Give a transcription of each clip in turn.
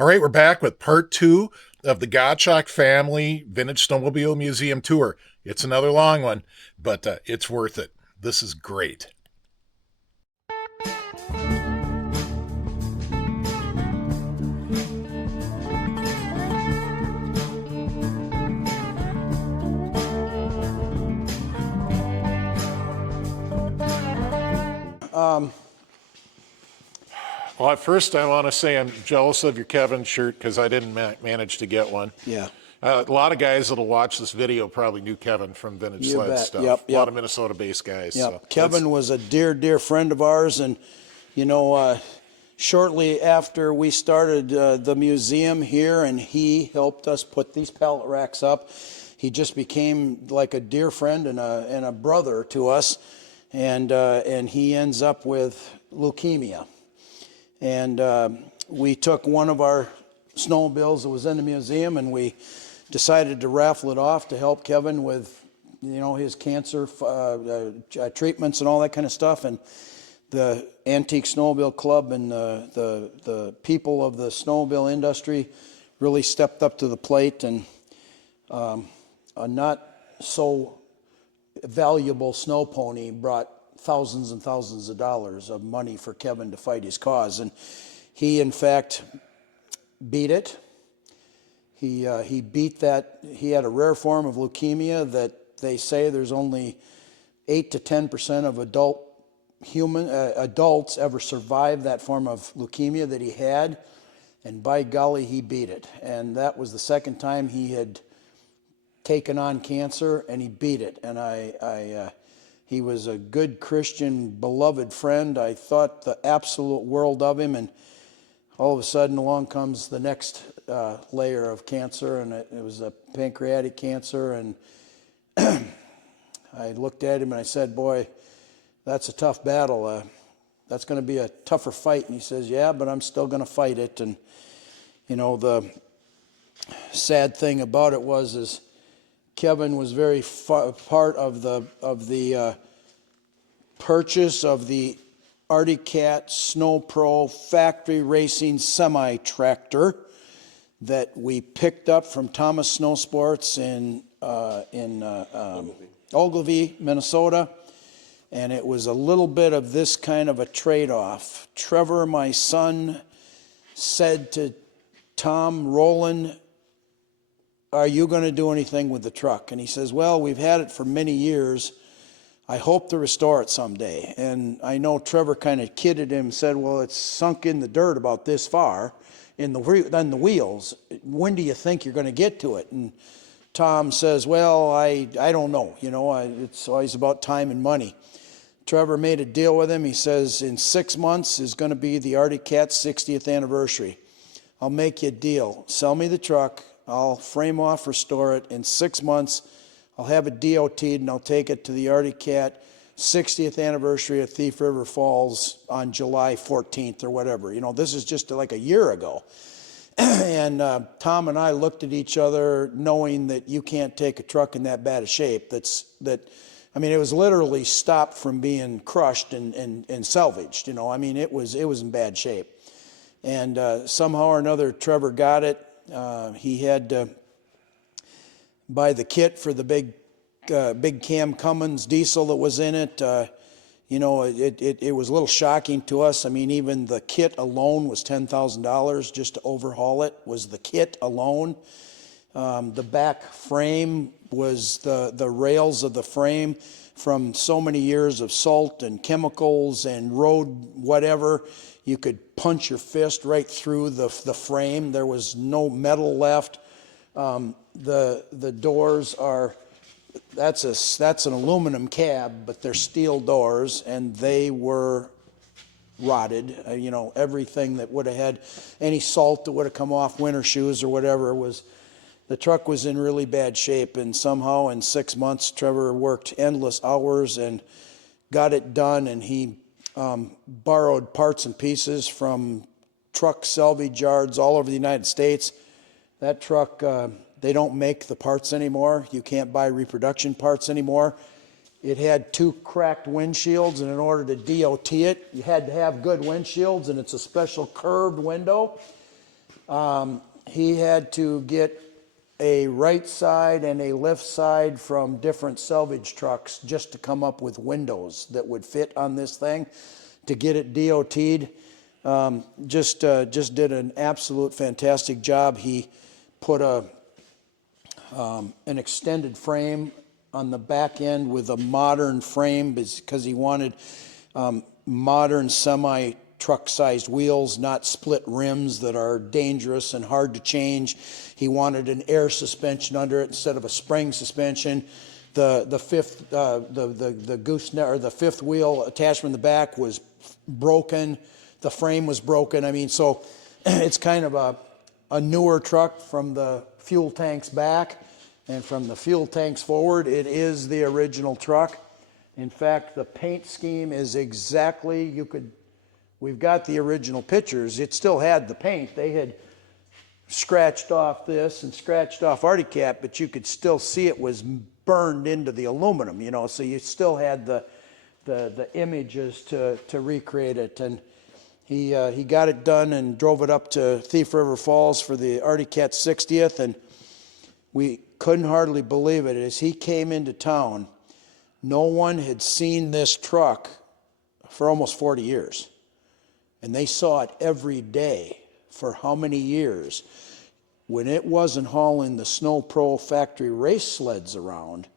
All right, we're back with part 2 of the Gottschalk Family Vintage Snowmobile Museum Tour. It's another long one, but it's worth it. This is great. Well, at first I want to say I'm jealous of your Kevin shirt because I didn't manage to get one. Yeah. A lot of guys that'll watch this video probably knew Kevin from Vintage You Sled bet. stuff. Yep, A lot of Minnesota-based guys. Yep. So Kevin was a dear friend of ours, and you know, shortly after we started the museum here, and he helped us put these pallet racks up, he just became like a dear friend and a brother to us, and he ends up with leukemia. And we took one of our snowmobiles that was in the museum, and we decided to raffle it off to help Kevin with, you know, his cancer treatments and all that kind of stuff. And the Antique Snowmobile Club and the people of the snowmobile industry really stepped up to the plate, and a not so valuable snow pony brought thousands and thousands of dollars of money for Kevin to fight his cause. And he, in fact, beat it. He beat that. He had a rare form of leukemia that they say there's only 8 to 10% of adults ever survive that form of leukemia that he had. And by golly, he beat it. And that was the second time he had taken on cancer, and he beat it. And he was a good Christian, beloved friend. I thought the absolute world of him, and all of a sudden along comes the next layer of cancer, and it was a pancreatic cancer. And I looked at him and I said, boy, that's a tough battle. That's going to be a tougher fight. And he says, yeah, but I'm still going to fight it. And, you know, the sad thing about it is Kevin was very part of the purchase of the Artic Cat Sno Pro factory racing semi-tractor that we picked up from Thomas Snow Sports in Ogilvie, Minnesota. And it was a little bit of this kind of a trade-off. Trevor, my son, said to Tom, Roland, are you going to do anything with the truck? And he says, well, we've had it for many years. I hope to restore it someday. And I know Trevor kind of kidded him, said, well, it's sunk in the dirt about this far in the wheels. When do you think you're going to get to it? And Tom says, well, I don't know. You know, it's always about time and money. Trevor made a deal with him. He says, in 6 months is going to be the Artic Cat's 60th anniversary. I'll make you a deal. Sell me the truck. I'll frame off, restore it. In 6 months, I'll have it DOT'd, and I'll take it to the Artic Cat 60th anniversary at Thief River Falls on July 14th or whatever. You know, this is just like a year ago. And Tom and I looked at each other knowing that you can't take a truck in that bad a shape. I mean, it was literally stopped from being crushed and salvaged. You know, I mean, it was in bad shape. And somehow or another, Trevor got it. He had to buy the kit for the big Cam Cummins diesel that was in it. You know, it was a little shocking to us. I mean, even the kit alone was $10,000 just to overhaul it, was the kit alone. The back frame was the rails of the frame from so many years of salt and chemicals and road whatever. You could punch your fist right through the frame. There was no metal left. The doors are, that's an aluminum cab, but they're steel doors, and they were rotted. You know, everything that would have had any salt that would have come off winter shoes or whatever the truck was in really bad shape. And somehow in 6 months, Trevor worked endless hours and got it done. And he borrowed parts and pieces from truck salvage yards all over the United States. That truck, they don't make the parts anymore. You can't buy reproduction parts anymore. It had 2 cracked windshields, and in order to DOT it, you had to have good windshields, and it's a special curved window. He had to get a right side and a left side from different salvage trucks just to come up with windows that would fit on this thing to get it DOT'd. Just did an absolute fantastic job. He put an extended frame on the back end with a modern frame because he wanted modern semi truck sized wheels, not split rims that are dangerous and hard to change. He wanted an air suspension under it instead of a spring suspension. The fifth wheel attachment in the back was broken. The frame was broken. I mean, so it's kind of a newer truck from the fuel tanks back, and from the fuel tanks forward, it is the original truck. In fact, the paint scheme is exactly, we've got the original pictures. It still had the paint. They had scratched off this and scratched off Artic Cat, but you could still see it was burned into the aluminum, you know, so you still had the images to recreate it. And he got it done and drove it up to Thief River Falls for the Artic Cat 60th, and we couldn't hardly believe it. As he came into town, no one had seen this truck for almost 40 years. And they saw it every day for how many years? When it wasn't hauling the Sno Pro factory race sleds around,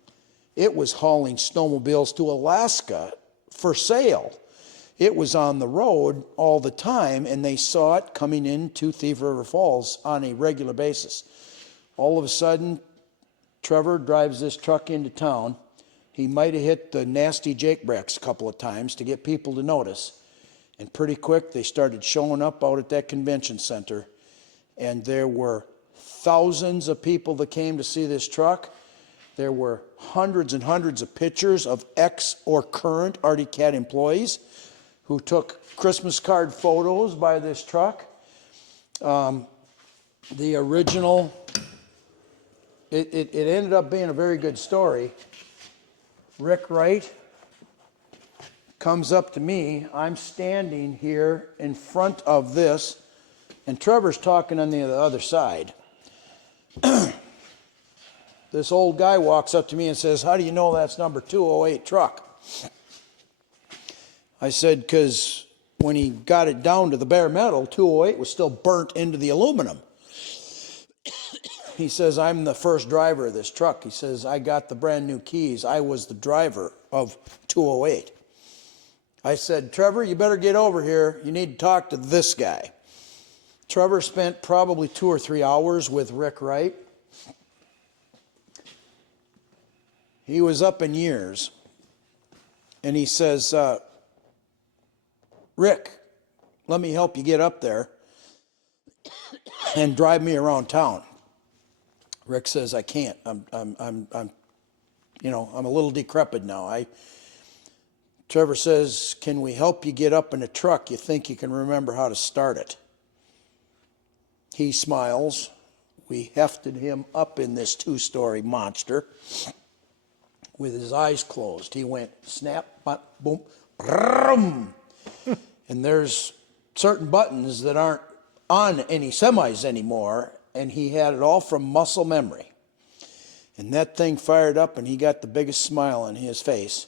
it was hauling snowmobiles to Alaska for sale. It was on the road all the time, and they saw it coming into Thief River Falls on a regular basis. All of a sudden, Trevor drives this truck into town. He might have hit the nasty Jake brakes a couple of times to get people to notice. And pretty quick, they started showing up out at that convention center. And there were thousands of people that came to see this truck. There were hundreds and hundreds of pictures of ex or current Artic Cat employees who took Christmas card photos by this truck. The original, it ended up being a very good story. Rick Wright comes up to me. I'm standing here in front of this, and Trevor's talking on the other side. This old guy walks up to me and says, "How do you know that's number 208 truck?" I said, "Because when he got it down to the bare metal, 208 was still burnt into the aluminum." He says, "I'm the first driver of this truck." He says, "I got the brand new keys. I was the driver of 208. I said, "Trevor, you better get over here. You need to talk to this guy." Trevor spent probably 2 or 3 hours with Rick Wright. He was up in years. And he says, "Rick, let me help you get up there and drive me around town." Rick says, "I can't. I'm a little decrepit now." Trevor says, "Can we help you get up in a truck? You think you can remember how to start it?" He smiles. We hefted him up in this 2-story monster with his eyes closed. He went snap, boom, brum. And there's certain buttons that aren't on any semis anymore, and he had it all from muscle memory. And that thing fired up, and he got the biggest smile on his face.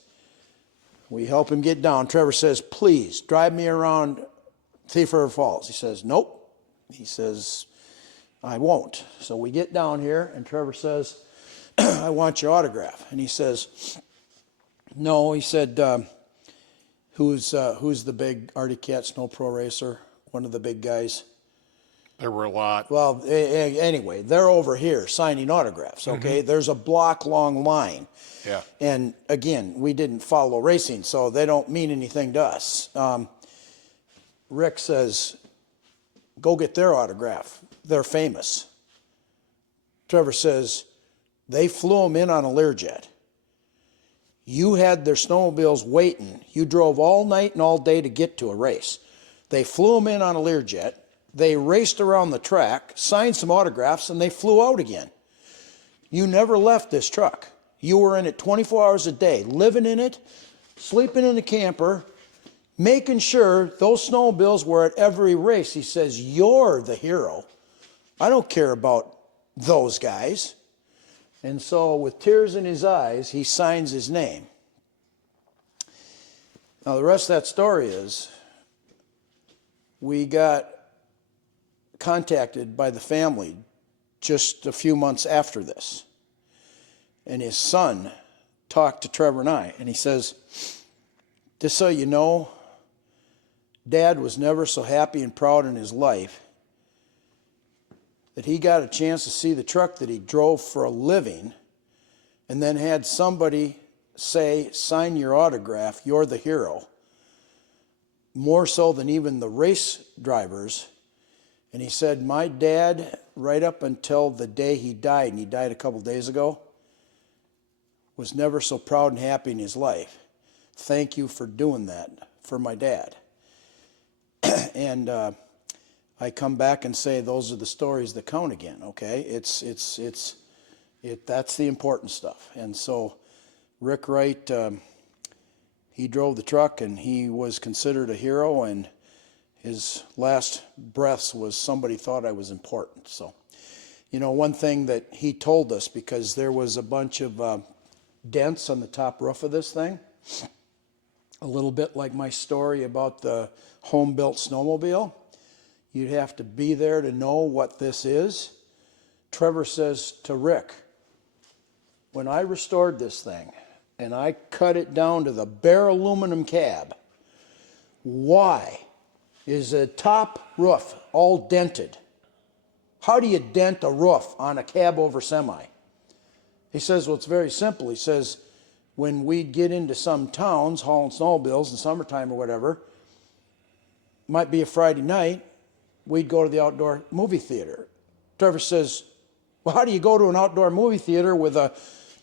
We help him get down. Trevor says, "Please, drive me around Thief River Falls." He says, "Nope." He says, "I won't." So we get down here, and Trevor says, "I want your autograph." And he says, "No." He said, who's the big Artic Cat Sno Pro racer? One of the big guys. There were a lot. Well, anyway, they're over here signing autographs, okay? Mm-hmm. There's a block-long line. Yeah. And, again, we didn't follow racing, so they don't mean anything to us. Rick says, "Go get their autograph. They're famous." Trevor says, "They flew them in on a Learjet. You had their snowmobiles waiting. You drove all night and all day to get to a race. They flew them in on a Learjet. They raced around the track, signed some autographs, and they flew out again. You never left this truck. You were in it 24 hours a day, living in it, sleeping in the camper, making sure those snowmobiles were at every race." He says, "You're the hero. I don't care about those guys. And so with tears in his eyes, he signs his name. Now the rest of that story is we got contacted by the family just a few months after this. And his son talked to Trevor and I, and he says, just so you know, Dad was never so happy and proud in his life that he got a chance to see the truck that he drove for a living and then had somebody say, sign your autograph, you're the hero, more so than even the race drivers. And he said, my dad, right up until the day he died, and he died a couple days ago, was never so proud and happy in his life. Thank you for doing that for my dad. And I come back and say those are the stories that count again. Okay, that's the important stuff. And so Rick Wright, he drove the truck and he was considered a hero, and his last breaths was somebody thought I was important. So, you know, one thing that he told us, because there was a bunch of dents on the top roof of this thing, a little bit like my story about the home-built snowmobile. You'd have to be there to know what this is. Trevor says to Rick, when I restored this thing and I cut it down to the bare aluminum cab, why is the top roof all dented? How do you dent a roof on a cab over semi? He says, well, it's very simple. He says, when we'd get into some towns, hauling snowmobiles in summertime or whatever, might be a Friday night, we'd go to the outdoor movie theater. Trevor says, well, how do you go to an outdoor movie theater with a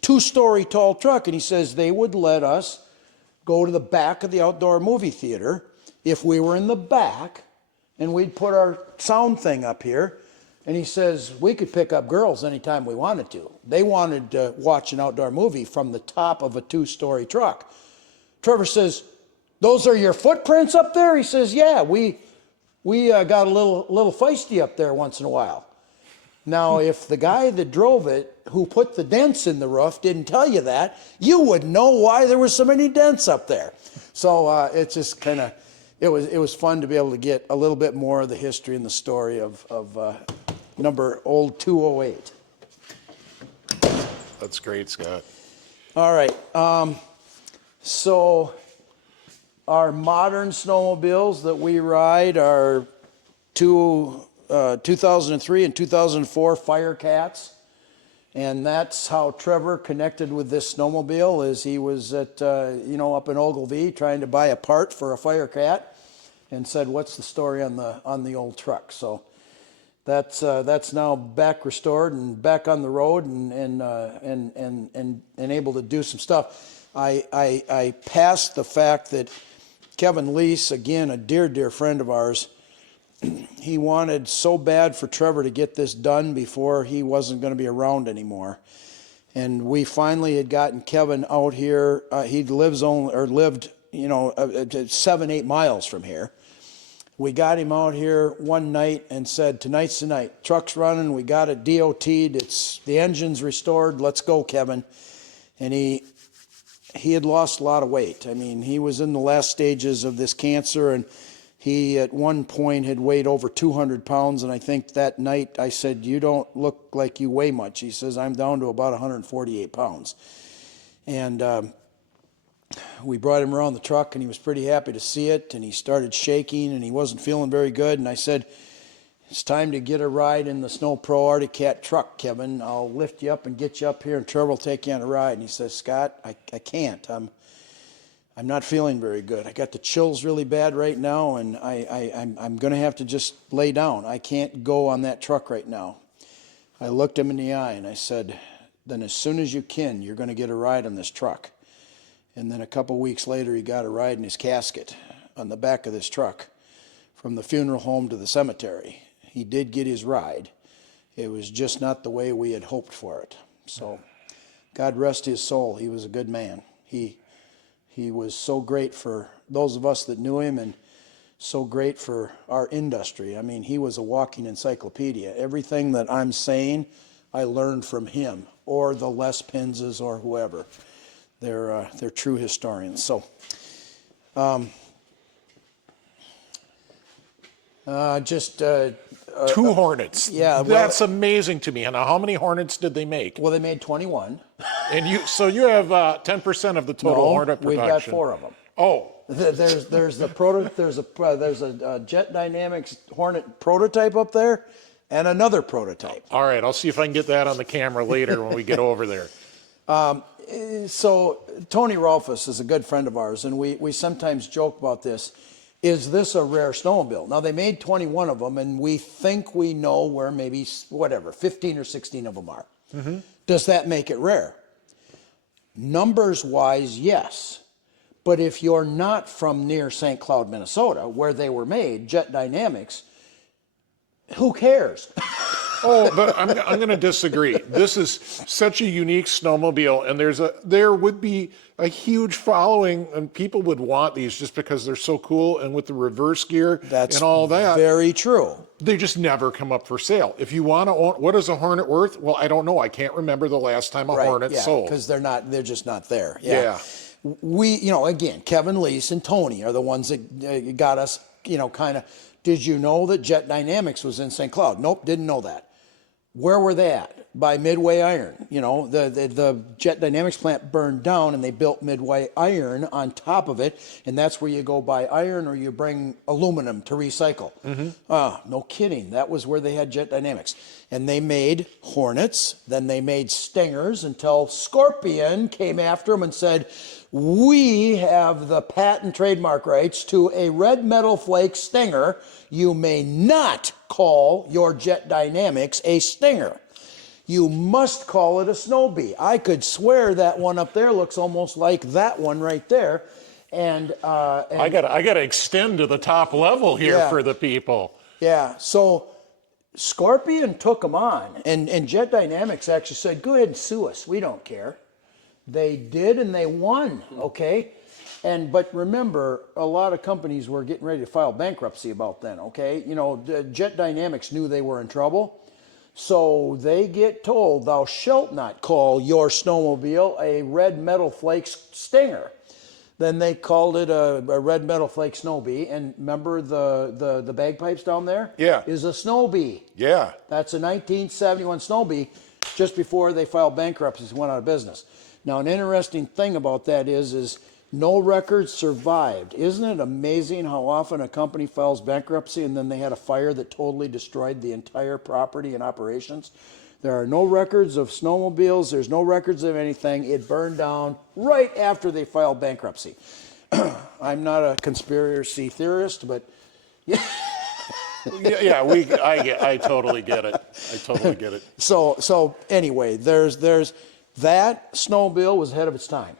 2-story tall truck? And he says, they would let us go to the back of the outdoor movie theater if we were in the back, and we'd put our sound thing up here. And he says, we could pick up girls anytime we wanted to. They wanted to watch an outdoor movie from the top of a 2-story truck. Trevor says, those are your footprints up there? He says, yeah, we got a little feisty up there once in a while. Now, if the guy that drove it, who put the dents in the roof, didn't tell you that, you would know why there were so many dents up there. So it's just kind of, it was fun to be able to get a little bit more of the history and the story of old 208. That's great, Scott. All right. So our modern snowmobiles that we ride are 2003 and 2004 Fire Cats. And that's how Trevor connected with this snowmobile, is he was at, up in Ogilvie trying to buy a part for a Fire Cat and said, what's the story on the old truck? So that's now back restored and back on the road and able to do some stuff. I passed the fact that Kevin Lehse, again, a dear friend of ours, he wanted so bad for Trevor to get this done before he wasn't going to be around anymore. And we finally had gotten Kevin out here. He lived 7-8 miles from here. We got him out here one night and said, tonight's the night. Truck's running. We got it DOT'd. The engine's restored. Let's go, Kevin. And he had lost a lot of weight. I mean, he was in the last stages of this cancer, and he at one point had weighed over 200 pounds. And I think that night I said, you don't look like you weigh much. He says, I'm down to about 148 pounds. And we brought him around the truck, and he was pretty happy to see it, and he started shaking, and he wasn't feeling very good. And I said, it's time to get a ride in the Sno Pro Artic Cat truck, Kevin. I'll lift you up and get you up here, and Trevor will take you on a ride. And he says, Scott, I can't. I'm not feeling very good. I got the chills really bad right now, and I'm going to have to just lay down. I can't go on that truck right now. I looked him in the eye, and I said, then as soon as you can, you're going to get a ride on this truck. And then a couple weeks later, he got a ride in his casket on the back of this truck from the funeral home to the cemetery. He did get his ride. It was just not the way we had hoped for it. So God rest his soul. He was a good man. He was so great for those of us that knew him, and so great for our industry. I mean, he was a walking encyclopedia. Everything that I'm saying, I learned from him or the Les Pinses or whoever. They're true historians. So, Two Hornets. yeah, well- That's amazing to me. And how many Hornets did they make? well, they made 21. And you have 10% of the total Hornet production. We've got 4 of them. Oh, There's a Jet Dynamics Hornet prototype up there, and another prototype. all right. I'll see if I can get that on the camera later when we get over there. So Tony Rolfus is a good friend of ours, and we sometimes joke about this. Is this a rare snowmobile? Now, they made 21 of them, and we think we know where maybe, 15 or 16 of them are. Mm-hmm. Does that make it rare? Numbers-wise, yes. But if you're not from near St. Cloud, Minnesota, where they were made, Jet Dynamics, who cares? Oh, but I'm going to disagree. This is such a unique snowmobile, and there would be a huge following, and people would want these just because they're so cool, and with the reverse gear and all that. Very true. They just never come up for sale. If you want to own, what is a Hornet worth? Well, I don't know. I can't remember the last time a Hornet sold. Because they're just not there. Yeah. We, again, Kevin, Lehse, and Tony are the ones that got us, kind of. Did you know that Jet Dynamics was in St. Cloud? Nope, didn't know that. Where were they at? By Midway Iron. The Jet Dynamics plant burned down, and they built Midway Iron on top of it, and that's where you go buy iron or you bring aluminum to recycle. Mm-hmm. No kidding. That was where they had Jet Dynamics. And they made Hornets, then they made Stingers until Scorpion came after them and said, we have the patent trademark rights to a red metal flake Stinger. You may not call your Jet Dynamics a Stinger. You must call it a Snow Bee. I could swear that one up there looks almost like that one right there. And I gotta extend to the top level here for the people. Yeah. So Scorpion took them on, and Jet Dynamics actually said, "Go ahead and sue us. We don't care." They did, and they won. Okay. But remember, a lot of companies were getting ready to file bankruptcy about then, okay? Jet Dynamics knew they were in trouble, so they get told, thou shalt not call your snowmobile a red metal flake Stinger. Then they called it a red metal flake Snow Bee, and remember the bagpipes down there? Yeah. Is a Snow Bee. Yeah. That's a 1971 Snow Bee, just before they filed bankruptcy and went out of business. Now, an interesting thing about that is no records survived. Isn't it amazing how often a company files bankruptcy and then they had a fire that totally destroyed the entire property and operations? There are no records of snowmobiles. There's no records of anything. It burned down right after they filed bankruptcy. I'm not a conspiracy theorist, but I totally get it. I totally get it. So anyway, there's that snowmobile was ahead of its time.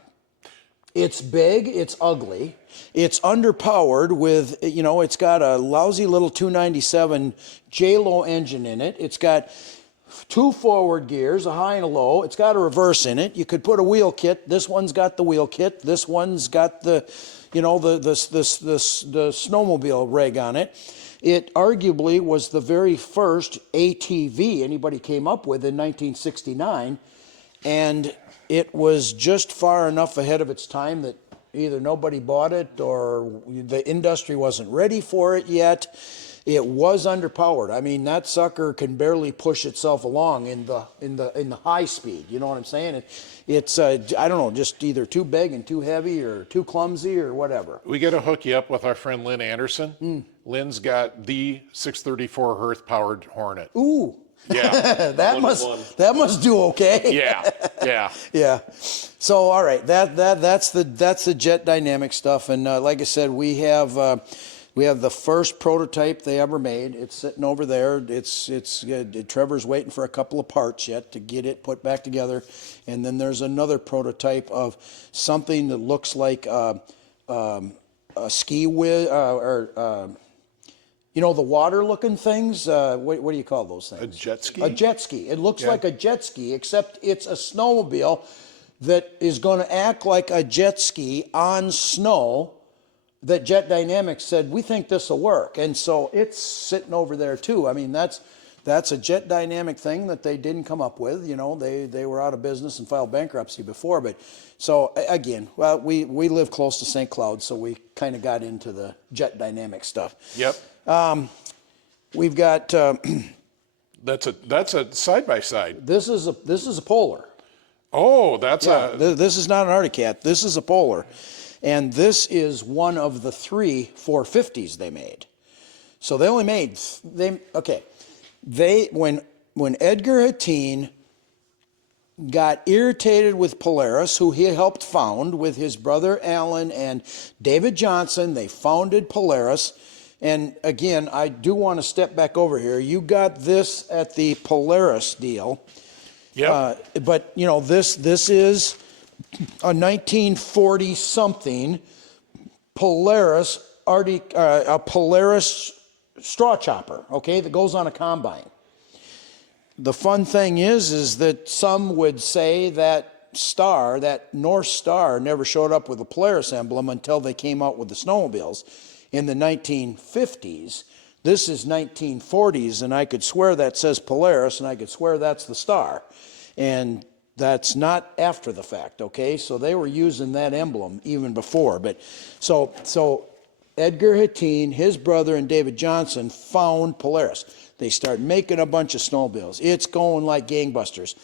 It's big, it's ugly, it's underpowered with, it's got a lousy little 297 J-Lo engine in it. It's got 2 forward gears, a high and a low. It's got a reverse in it. You could put a wheel kit. This one's got the wheel kit. This one's got the snowmobile rig on it. It arguably was the very first ATV anybody came up with in 1969. And it was just far enough ahead of its time that either nobody bought it or the industry wasn't ready for it yet. It was underpowered. I mean, that sucker can barely push itself along in the high speed. You know what I'm saying? It's I don't know, just either too big and too heavy or too clumsy or whatever. We got to hook you up with our friend Lynn Anderson. Lynn's got the 634 Hearth powered Hornet. Ooh. Yeah. that must do okay. Yeah. Yeah. So all right, that's the Jet Dynamics stuff, and like I said, we have the first prototype they ever made. It's sitting over there. It's Trevor's waiting for a couple of parts yet to get it put back together, and then there's another prototype of something that looks like a ski whiz the water-looking things. What do you call those things? A jet ski? A jet ski. It looks like a jet ski, except it's a snowmobile that is going to act like a jet ski on snow that Jet Dynamics said, we think this will work. And so it's sitting over there too. I mean, that's a Jet Dynamic thing that they didn't come up with. You know, they were out of business and filed bankruptcy before. But so again, well, we live close to St. Cloud, so we kind of got into the Jet Dynamic stuff. Yep. We've got That's a side by side. this is a Polar. Oh, that's This is not an Artic Cat. This is a Polar, and this is one of the 3 450s they made. So they only made when Edgar Hetteen got irritated with Polaris, who he helped found with his brother Alan and David Johnson, they founded Polaris. And again, I do want to step back over here. You got this at the Polaris deal. yeah. But you know, this is a 1940 something Polaris Artic, a Polaris straw chopper, okay, that goes on a combine. The fun thing is that some would say that star, that North Star, never showed up with a Polaris emblem until they came out with the snowmobiles in the 1950s. This is 1940s, and I could swear that says Polaris, and I could swear that's the star. And that's not after the fact, okay? So they were using that emblem even before. But so Edgar Hetteen, his brother, and David Johnson found Polaris. They start making a bunch of snowmobiles. It's going like gangbusters.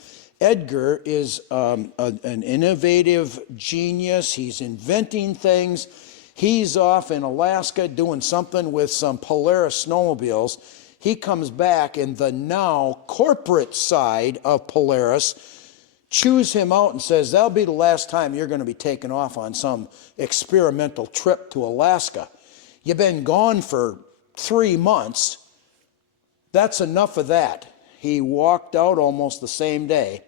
Edgar is an innovative genius. He's inventing things. He's off in Alaska doing something with some Polaris snowmobiles. He comes back, and the now corporate side of Polaris chews him out and says, that'll be the last time you're going to be taken off on some experimental trip to Alaska. You've been gone for 3 months. That's enough of that. He walked out almost the same day,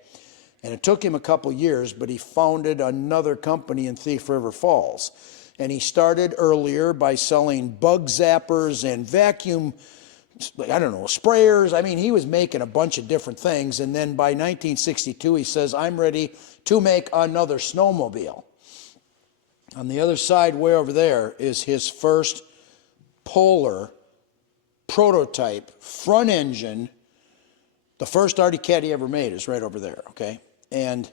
and it took him a couple years, but he founded another company in Thief River Falls. And he started earlier by selling bug zappers and vacuum, sprayers. I mean, he was making a bunch of different things. And then by 1962, he says, I'm ready to make another snowmobile. On the other side, way over there, is his first Polar prototype front engine. The first Artic Cat he ever made is right over there, okay? And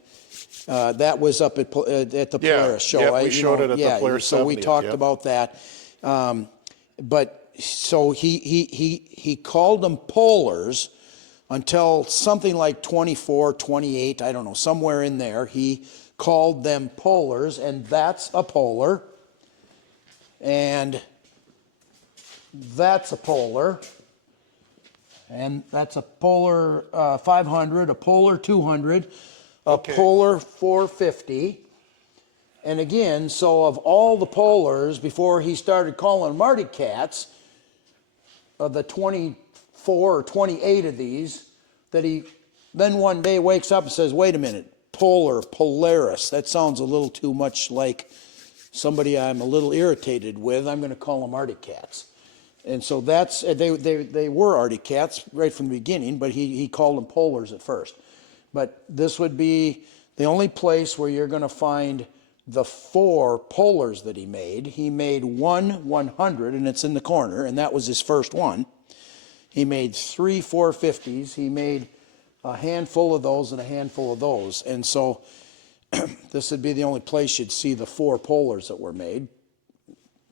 that was up at the Polaris show. Yeah, we showed it at the Polaris so we 70th, talked about that. But so he called them Polars until something like 24, 28, I don't know, somewhere in there. He called them Polars, and that's a Polar. And that's a Polar. And that's a Polar 500, a Polar 200, a Polar 450. And again, so of all the Polars, before he started calling them Artic Cats, of the 24 or 28 of these, that he then one day wakes up and says, wait a minute, Polar, Polaris, that sounds a little too much like somebody I'm a little irritated with. I'm going to call them Artic Cats. And so that's, they were Artic Cats right from the beginning, but he called them Polars at first. But this would be the only place where you're going to find the 4 Polars that he made. He made one 100, and it's in the corner, and that was his first one. He made 3 450s. He made a handful of those and a handful of those. And so this would be the only place you'd see the 4 Polars that were made,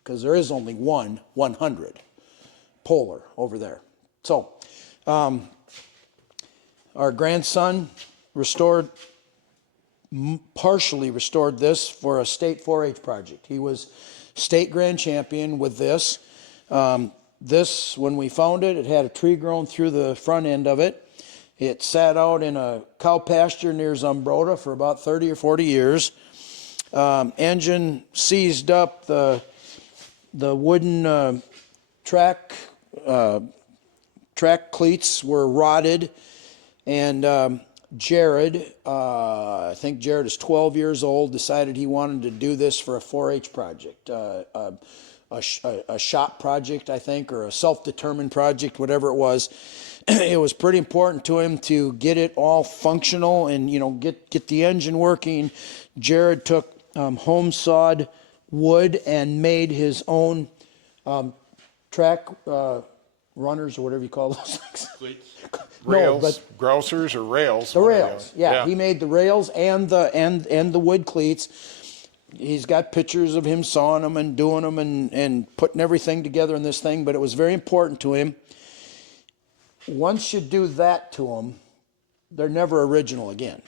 because there is only one 100 Polar over there. So our grandson partially restored this for a state 4-H project. He was state grand champion with this. This, when we found it, it had a tree growing through the front end of it. It sat out in a cow pasture near Zumbrota for about 30 or 40 years. Engine seized up, the wooden track cleats were rotted, and Jared, I think Jared is 12 years old, decided he wanted to do this for a 4-H project, a shop project, I think, or a self-determined project, whatever it was. It was pretty important to him to get it all functional and, get the engine working. Jared took home sawed wood and made his own track runners or whatever you call those things. Rails, No, but grousers or rails? the one or the rails. other. Yeah, he made the rails and the wood cleats. He's got pictures of him sawing them and doing them and putting everything together in this thing, but it was very important to him. Once you do that to them, they're never original again.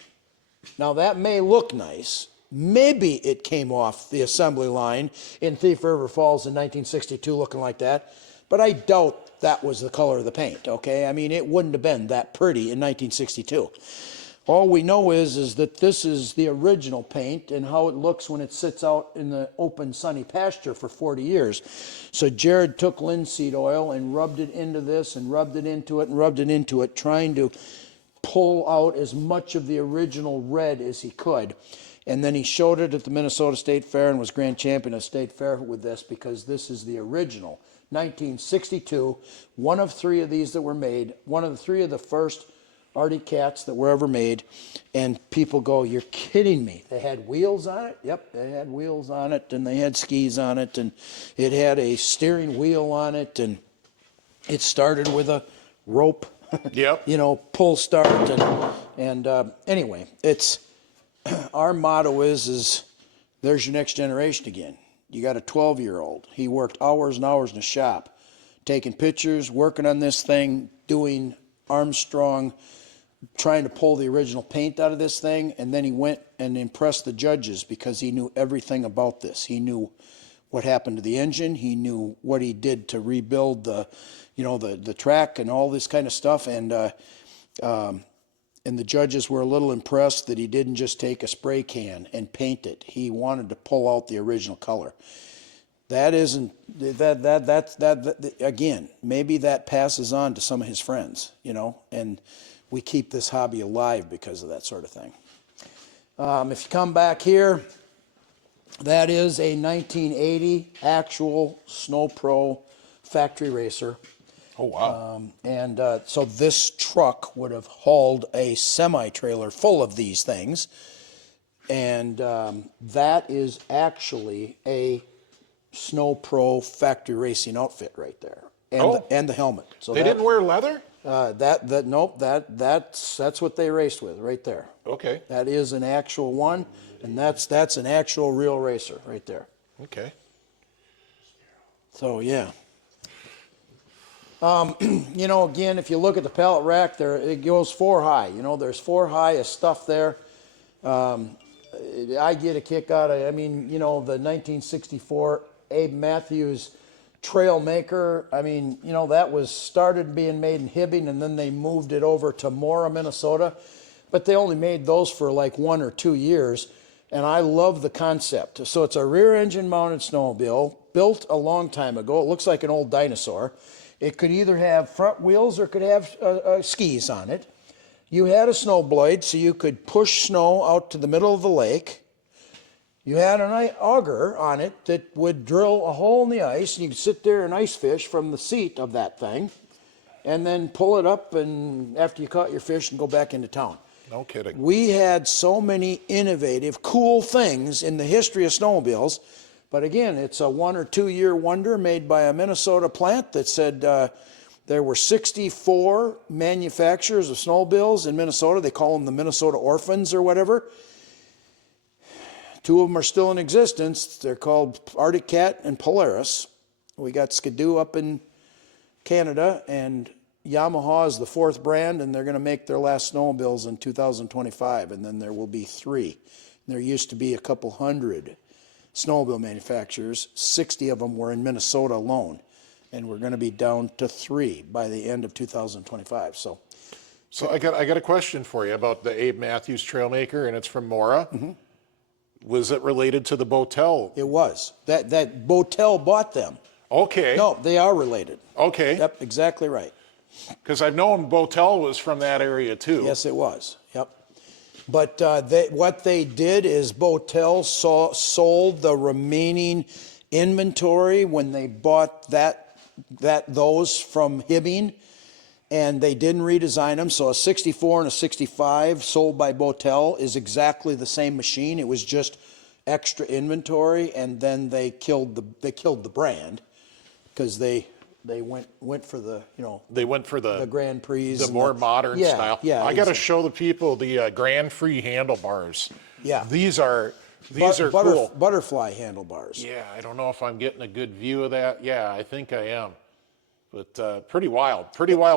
Now, that may look nice. Maybe it came off the assembly line in Thief River Falls in 1962 looking like that, but I doubt that was the color of the paint, okay? I mean, it wouldn't have been that pretty in 1962. All we know is that this is the original paint and how it looks when it sits out in the open sunny pasture for 40 years. So Jared took linseed oil and rubbed it into this and rubbed it into it and rubbed it into it, trying to pull out as much of the original red as he could. And then he showed it at the Minnesota State Fair and was grand champion of State Fair with this, because this is the original 1962, one of three of these that were made, one of the three of the first Artic cats that were ever made. And people go, you're kidding me. They had wheels on it? Yep, they had wheels on it, and they had skis on it, and it had a steering wheel on it, and it started with a rope. Yep. You know, pull start. And anyway, it's our motto is there's your next generation again. You got a 12-year-old. He worked hours and hours in the shop, taking pictures, working on this thing, doing Armstrong, trying to pull the original paint out of this thing, and then he went and impressed the judges because he knew everything about this. He knew what happened to the engine. He knew what he did to rebuild the track and all this kind of stuff. And the judges were a little impressed that he didn't just take a spray can and paint it. He wanted to pull out the original color. That isn't that again, maybe that passes on to some of his friends, you know, and we keep this hobby alive because of that sort of thing. If you come back here, that is a 1980 actual Sno Pro factory racer. Oh, wow. So this truck would have hauled a semi-trailer full of these things. And that is actually a Sno Pro factory racing outfit right there. And the helmet. So they didn't wear leather? Nope, that's what they raced with right there. Okay. That is an actual one, and that's an actual real racer right there. Okay. So yeah. You know, again, if you look at the pallet rack there, it goes 4 high. You know, there's 4 high of stuff there. I get a kick out of, I mean, you know, the 1964 Abe Matthews Trailmaker. I mean, you know, that was started being made in Hibbing, and then they moved it over to Mora, Minnesota. But they only made those for like 1 or 2 years. And I love the concept. So it's a rear engine mounted snowmobile built a long time ago. It looks like an old dinosaur. It could either have front wheels or it could have skis on it. You had a snow blade, so you could push snow out to the middle of the lake. You had an auger on it that would drill a hole in the ice, and you could sit there and ice fish from the seat of that thing, and then pull it up and after you caught your fish and go back into town. No kidding. We had so many innovative, cool things in the history of snowmobiles. But again, it's a 1 or 2 year wonder made by a Minnesota plant that said there were 64 manufacturers of snowmobiles in Minnesota. They call them the Minnesota Orphans or whatever. 2 of them are still in existence. They're called Artic Cat and Polaris. We got Skidoo up in Canada, and Yamaha is the 4th brand, and they're going to make their last snowmobiles in 2025, and then there will be 3. And there used to be a couple hundred snowmobile manufacturers. 60 of them were in Minnesota alone, and we're going to be down to 3 by the end of 2025. So I got a question for you about the Abe Matthews Trailmaker, and it's from Mora. Mm-hmm. Was it related to the Boatel? It was. That Boatel bought them. Okay. No, they are related. Okay. Yep, exactly right. Because I've known Boatel was from that area too. Yes, it was. Yep. But what they did is Boatel sold the remaining inventory when they bought those from Hibbing, and they didn't redesign them. So a 64 and a 65 sold by Boatel is exactly the same machine. It was just extra inventory, and then they killed the brand because they went for the They went for the Grand Prix, the and more modern yeah, style. Yeah, I got to show the people the Grand Free handlebars. Yeah. These are cool. Butterfly handlebars. Yeah, I don't know if I'm getting a good view of that. Yeah, I think I am. But pretty wild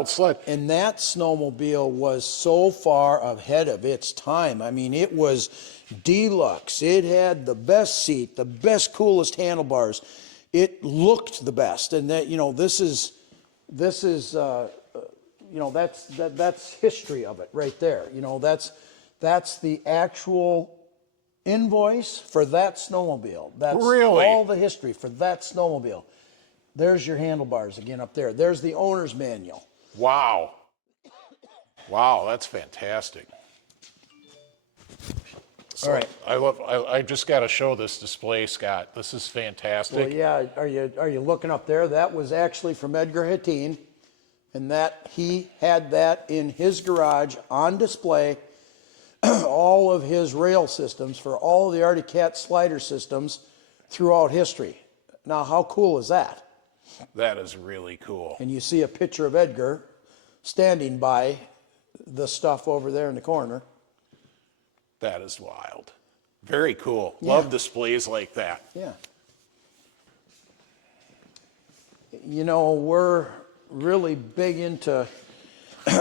sled. And that snowmobile was so far ahead of its time. I mean, it was deluxe. It had the best seat, the best, coolest handlebars. It looked the best. And that, this is that's history of it right there. That's the actual invoice for that snowmobile. That's Really? all the history for that snowmobile. There's your handlebars again up there. There's the owner's manual. Wow. Wow, that's fantastic. So All right. I just got to show this display, Scott. This is fantastic. Well, yeah. Are you looking up there? That was actually from Edgar Hetteen, and that he had that in his garage on display. All of his rail systems for all the Artic Cat slider systems throughout history. Now, how cool is that? That is really cool. And you see a picture of Edgar standing by the stuff over there in the corner. That is wild. Very cool. Yeah. Love displays like that. Yeah. We're really big into,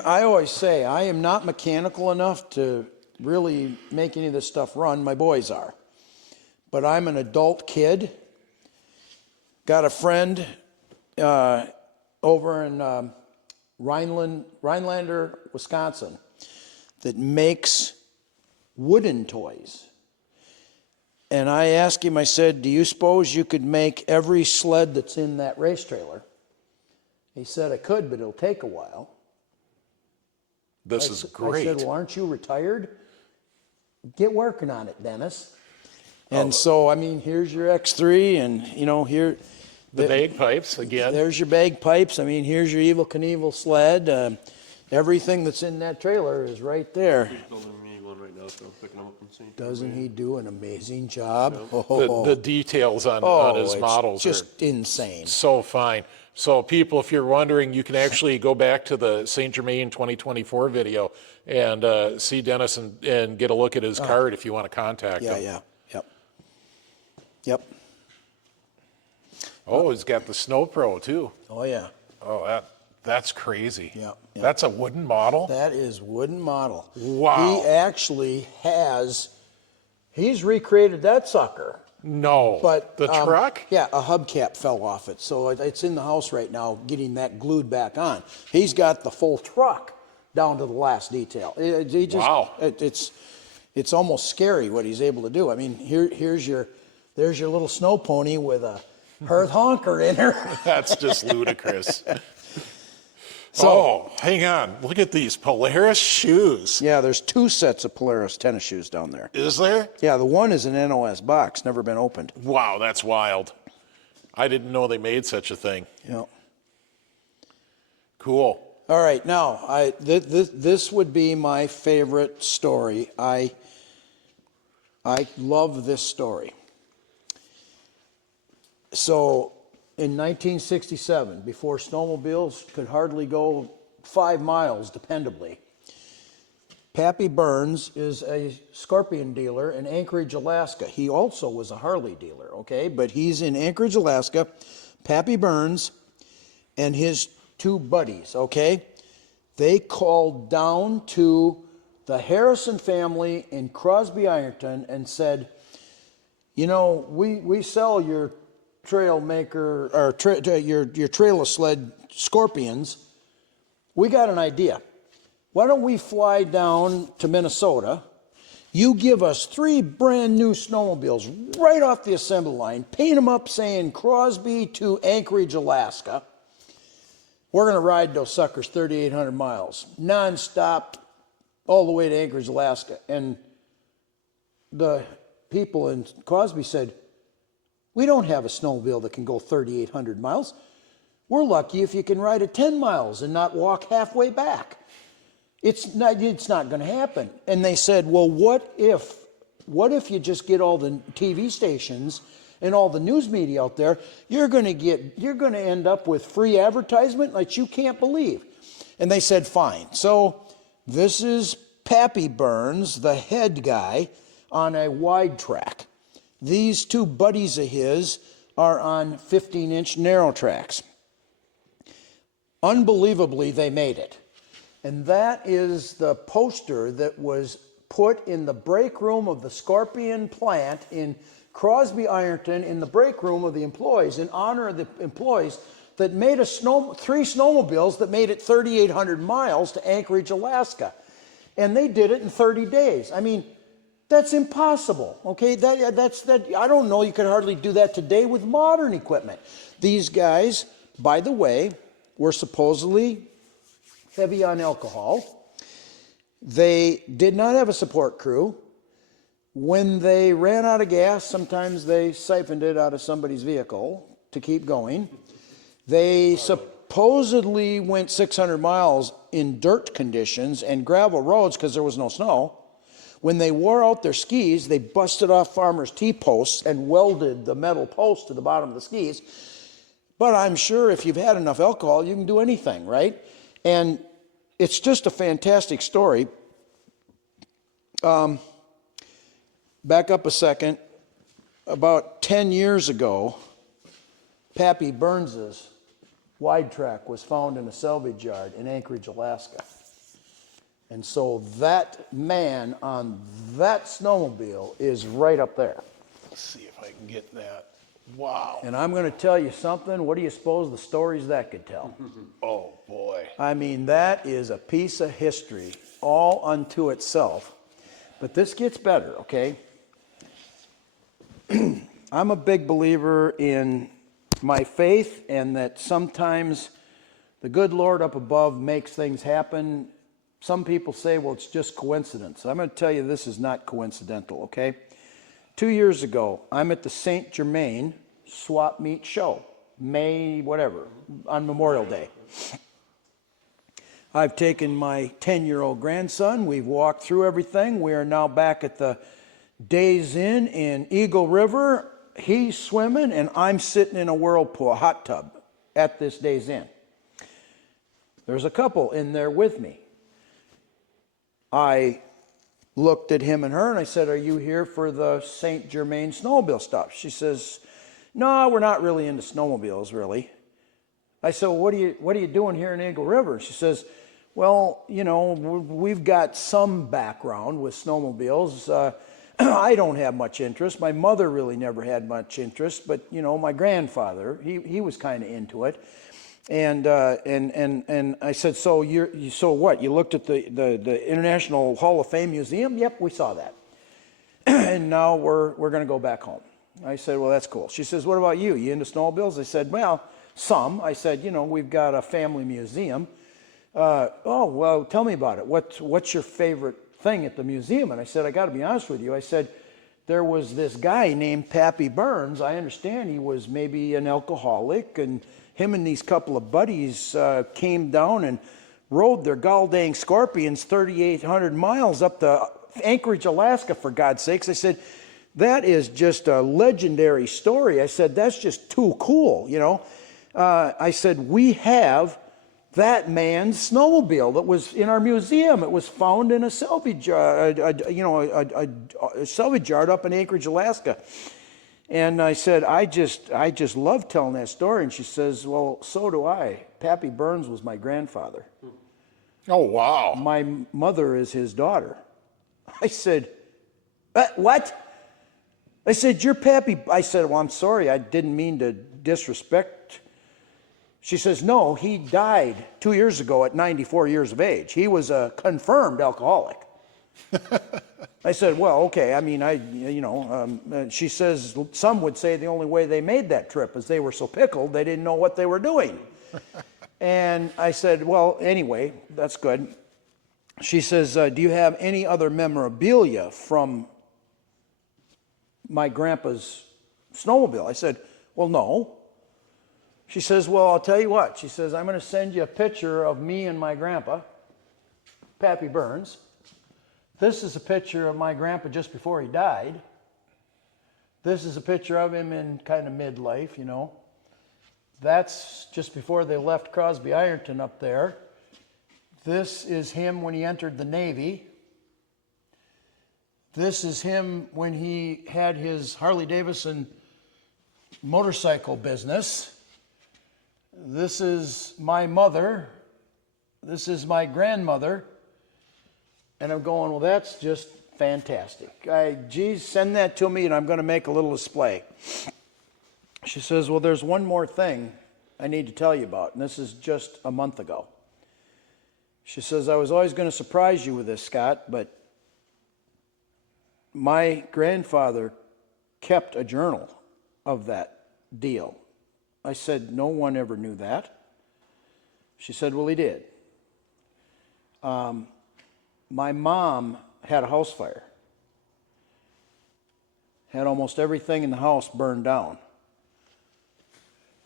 I always say, I am not mechanical enough to really make any of this stuff run. My boys are. But I'm an adult kid. Got a friend over in Rhinelander, Wisconsin, that makes wooden toys. And I asked him, I said, do you suppose you could make every sled that's in that race trailer? He said, I could, but it'll take a while. This is great. I said, well, aren't you retired? Get working on it, Dennis. And so, I mean, here's your X3, and, here... The bagpipes, again. There's your bagpipes. I mean, here's your Evel Knievel sled. Everything that's in that trailer is right there. He's building me one right now, so I'm picking them up and seeing. Doesn't he do an amazing job? The details on his models just are insane. so fine. So people, if you're wondering, you can actually go back to the St. Germain 2024 video and see Dennis and get a look at his card if you want to contact him. Yep. Oh, he's got the Sno Pro too. Oh, yeah. Oh, that's crazy. Yeah. That's a wooden model? That is wooden model. Wow. He actually he's recreated that sucker. No. But the truck? Yeah, a hubcap fell off it. So it's in the house right now getting that glued back on. He's got the full truck down to the last detail. Wow. It's almost scary what he's able to do. I mean, there's your little snow pony with a Hearth honker in her. That's just ludicrous. So, hang on. Look at these Polaris shoes. Yeah, there's 2 sets of Polaris tennis shoes down there. Is there? Yeah, the one is an NOS box, never been opened. Wow, that's wild. I didn't know they made such a thing. Yeah. Cool. All right, now, this would be my favorite story. I love this story. So in 1967, before snowmobiles could hardly go 5 miles dependably, Pappy Burns is a Scorpion dealer in Anchorage, Alaska. He also was a Harley dealer, okay? But he's in Anchorage, Alaska. Pappy Burns and his 2 buddies, okay? They called down to the Harrison family in Crosby, Ironton and said, we sell your Trailmaker, or your trailer sled Scorpions. We got an idea. Why don't we fly down to Minnesota? You give us 3 brand new snowmobiles right off the assembly line, paint them up saying Crosby to Anchorage, Alaska. We're going to ride those suckers 3,800 miles, nonstop, all the way to Anchorage, Alaska. And the people in Crosby said, we don't have a snowmobile that can go 3,800 miles. We're lucky if you can ride it 10 miles and not walk halfway back. It's not going to happen. And they said, well, what if what if you just get all the TV stations and all the news media out there? You're going to end up with free advertisement like you can't believe. And they said, fine. So this is Pappy Burns, the head guy, on a wide track. These two buddies of his are on 15-inch narrow tracks. Unbelievably, they made it. And that is the poster that was put in the break room of the Scorpion plant in Crosby, Ironton, in the break room of the employees, in honor of the employees that made three snowmobiles that made it 3,800 miles to Anchorage, Alaska. And they did it in 30 days. I mean, that's impossible, okay? I don't know, you could hardly do that today with modern equipment. These guys, by the way, were supposedly heavy on alcohol. They did not have a support crew. When they ran out of gas, sometimes they siphoned it out of somebody's vehicle to keep going. They supposedly went 600 miles in dirt conditions and gravel roads because there was no snow. When they wore out their skis, they busted off farmers' T-posts and welded the metal post to the bottom of the skis. But I'm sure if you've had enough alcohol, you can do anything, right? And it's just a fantastic story. Back up a second. About 10 years ago, Pappy Burns's wide track was found in a salvage yard in Anchorage, Alaska. And so that man on that snowmobile is right up there. Let's see if I can get that. Wow. And I'm going to tell you something. What do you suppose the stories that could tell? Oh, boy. I mean, that is a piece of history all unto itself. But this gets better, okay? I'm a big believer in my faith and that sometimes the good Lord up above makes things happen. Some people say, well, it's just coincidence. I'm going to tell you this is not coincidental, okay? 2 years ago, I'm at the St. Germain swap meet show, May whatever, on Memorial Day. I've taken my 10-year-old grandson. We've walked through everything. We are now back at the Days Inn in Eagle River. He's swimming, and I'm sitting in a whirlpool, a hot tub, at this Days Inn. There's a couple in there with me. I looked at him and her, and I said, are you here for the St. Germain snowmobile stop? She says, no, we're not really into snowmobiles, really. I said, well, what are you doing here in Eagle River? She says, well, you know, we've got some background with snowmobiles. I don't have much interest. My mother really never had much interest, but, you know, my grandfather, he was kind of into it. And I said, so so what? You looked at the International Hall of Fame Museum? Yep, we saw that. And now we're going to go back home. I said, well, that's cool. She says, what about you? You into snowmobiles? I said, well, some. I said, you know, we've got a family museum. Oh, well, tell me about it. What's your favorite thing at the museum? And I said, I got to be honest with you. I said, there was this guy named Pappy Burns. I understand he was maybe an alcoholic, and him and these couple of buddies came down and rode their gall-dang Scorpions 3,800 miles up to Anchorage, Alaska, for God's sakes. I said, that is just a legendary story. I said, that's just too cool, you know. I said, we have that man's snowmobile that was in our museum. It was found in a salvage yard, a salvage yard up in Anchorage, Alaska. And I said, I just love telling that story. And she says, well, so do I. Pappy Burns was my grandfather. Oh, wow. My mother is his daughter. I said, what? I said, you're Pappy. I said, well, I'm sorry. I didn't mean to disrespect. She says, no, he died 2 years ago at 94 years of age. He was a confirmed alcoholic. I said, well, okay. I mean, she says, some would say the only way they made that trip is they were so pickled they didn't know what they were doing. And I said, well, anyway, that's good. She says, do you have any other memorabilia from my grandpa's snowmobile? I said, well, no. She says, well, I'll tell you what. She says, I'm going to send you a picture of me and my grandpa, Pappy Burns. This is a picture of my grandpa just before he died. This is a picture of him in kind of midlife, you know. That's just before they left Crosby Ironton up there. This is him when he entered the Navy. This is him when he had his Harley Davidson motorcycle business. This is my mother. This is my grandmother. And I'm going, well, that's just fantastic. Geez, send that to me and I'm going to make a little display. She says, well, there's one more thing I need to tell you about. And this is just a month ago. She says, I was always going to surprise you with this, Scott, but my grandfather kept a journal of that deal. I said, no one ever knew that. She said, well, he did. My mom had a house fire. Had almost everything in the house burned down,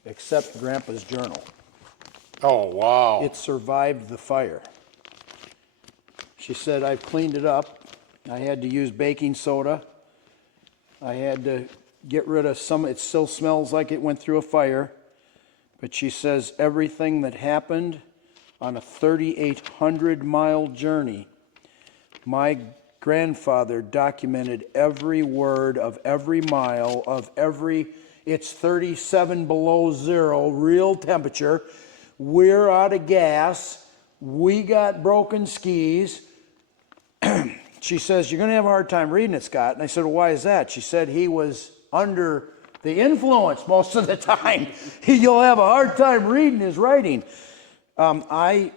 except Grandpa's journal. Oh, wow. It survived the fire. She said, I've cleaned it up. I had to use baking soda. I had to get rid of some, it still smells like it went through a fire. But she says everything that happened on a 3,800-mile journey, my grandfather documented every word of every mile of every, it's 37 below zero, real temperature. We're out of gas. We got broken skis. She says, you're going to have a hard time reading it, Scott. And I said, well, why is that? She said he was under the influence most of the time. You'll have a hard time reading his writing. I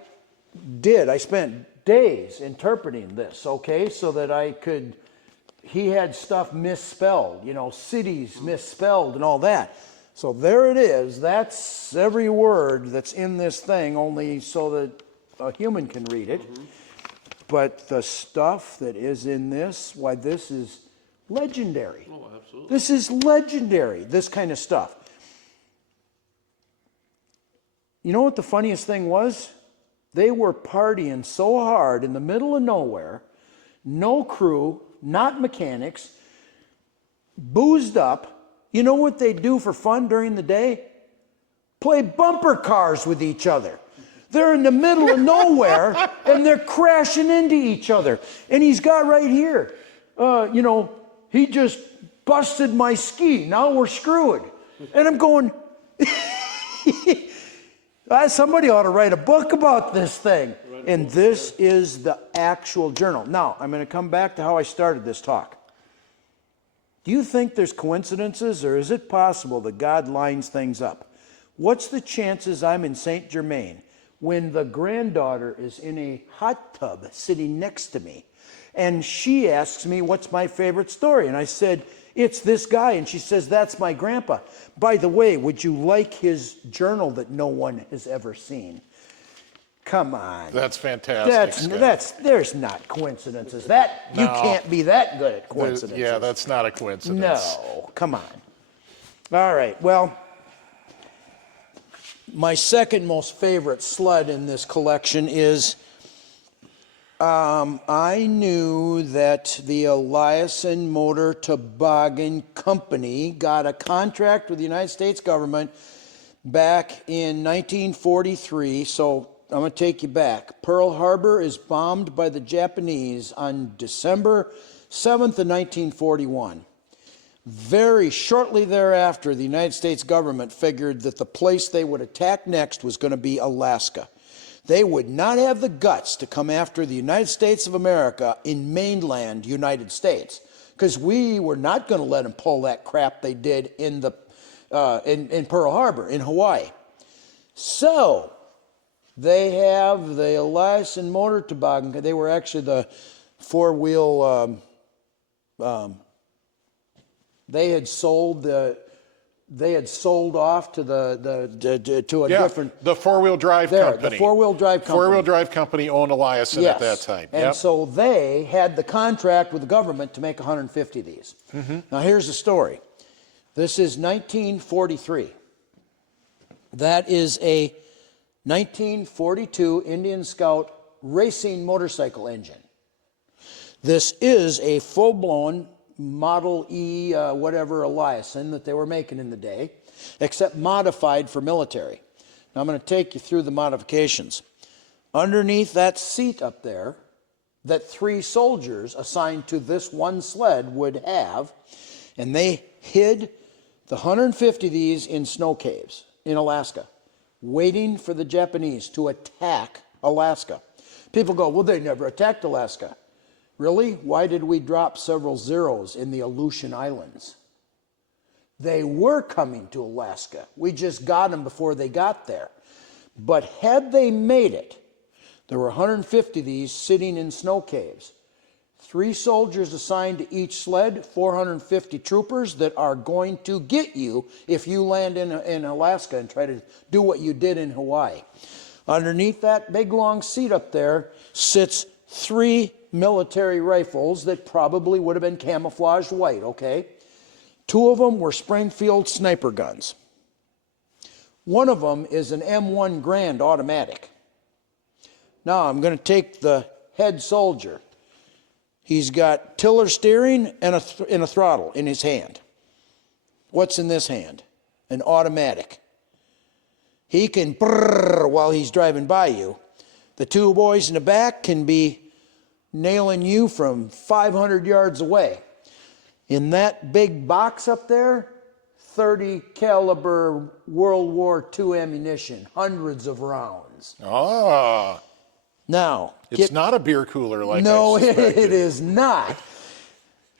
spent days interpreting this, okay, so that I could, he had stuff misspelled, you know, cities misspelled and all that. So there it is. That's every word that's in this thing, only so that a human can read it. Mm-hmm. But the stuff that is in this, why, this is legendary. Oh, absolutely. This is legendary, this kind of stuff. You know what the funniest thing was? They were partying so hard in the middle of nowhere, no crew, not mechanics, boozed up. You know what they do for fun during the day? Play bumper cars with each other. They're in the middle of nowhere and they're crashing into each other. And he's got right here, you know, he just busted my ski. Now we're screwed. And I'm going, somebody ought to write a book about this thing. And this is the actual journal. Now, I'm going to come back to how I started this talk. Do you think there's coincidences, or is it possible that God lines things up? What's the chances I'm in St. Germain when the granddaughter is in a hot tub sitting next to me, and she asks me, what's my favorite story? And I said, it's this guy. And she says, that's my grandpa. By the way, would you like his journal that no one has ever seen? Come on. That's fantastic. There's not coincidences. You can't be that good at coincidences. Yeah, that's not a coincidence. No, come on. All right, well, my second most favorite sled in this collection is, I knew that the Eliason Motor Tobagn Company got a contract with the United States government back in 1943, so I'm going to take you back. Pearl Harbor is bombed by the Japanese on December 7th of 1941. Very shortly thereafter, the United States government figured that the place they would attack next was going to be Alaska. They would not have the guts to come after the United States of America in mainland United States, because we were not going to let them pull that crap they did in Pearl Harbor in Hawaii. So they have the Eliason Motor Tobagn. They were actually the four-wheel. They had sold off to different. The four-wheel drive company. The four-wheel drive company. Four-wheel drive company owned Eliason at that time. And so they had the contract with the government to make 150 of these. Mm-hmm. Now here's the story. This is 1943. That is a 1942 Indian Scout racing motorcycle engine. This is a full-blown Model E, whatever Eliason that they were making in the day, except modified for military. Now I'm going to take you through the modifications. Underneath that seat up there, that 3 soldiers assigned to this one sled would have, and they hid the 150 of these in snow caves in Alaska, waiting for the Japanese to attack Alaska. People go, well, they never attacked Alaska. Really? Why did we drop several zeros in the Aleutian Islands? They were coming to Alaska. We just got them before they got there. But had they made it, there were 150 of these sitting in snow caves. 3 soldiers assigned to each sled, 450 troopers that are going to get you if you land in Alaska and try to do what you did in Hawaii. Underneath that big long seat up there sits 3 military rifles that probably would have been camouflaged white, okay? 2 of them were Springfield sniper guns. One of them is an M1 Grand automatic. Now I'm going to take the head soldier. He's got tiller steering and a throttle in his hand. What's in this hand? An automatic. He can brrr while he's driving by you. The 2 boys in the back can be nailing you from 500 yards away. In that big box up there, 30 caliber World War II ammunition, hundreds of rounds. Ah. Now, It's not a beer cooler like no, I suspected. it is not.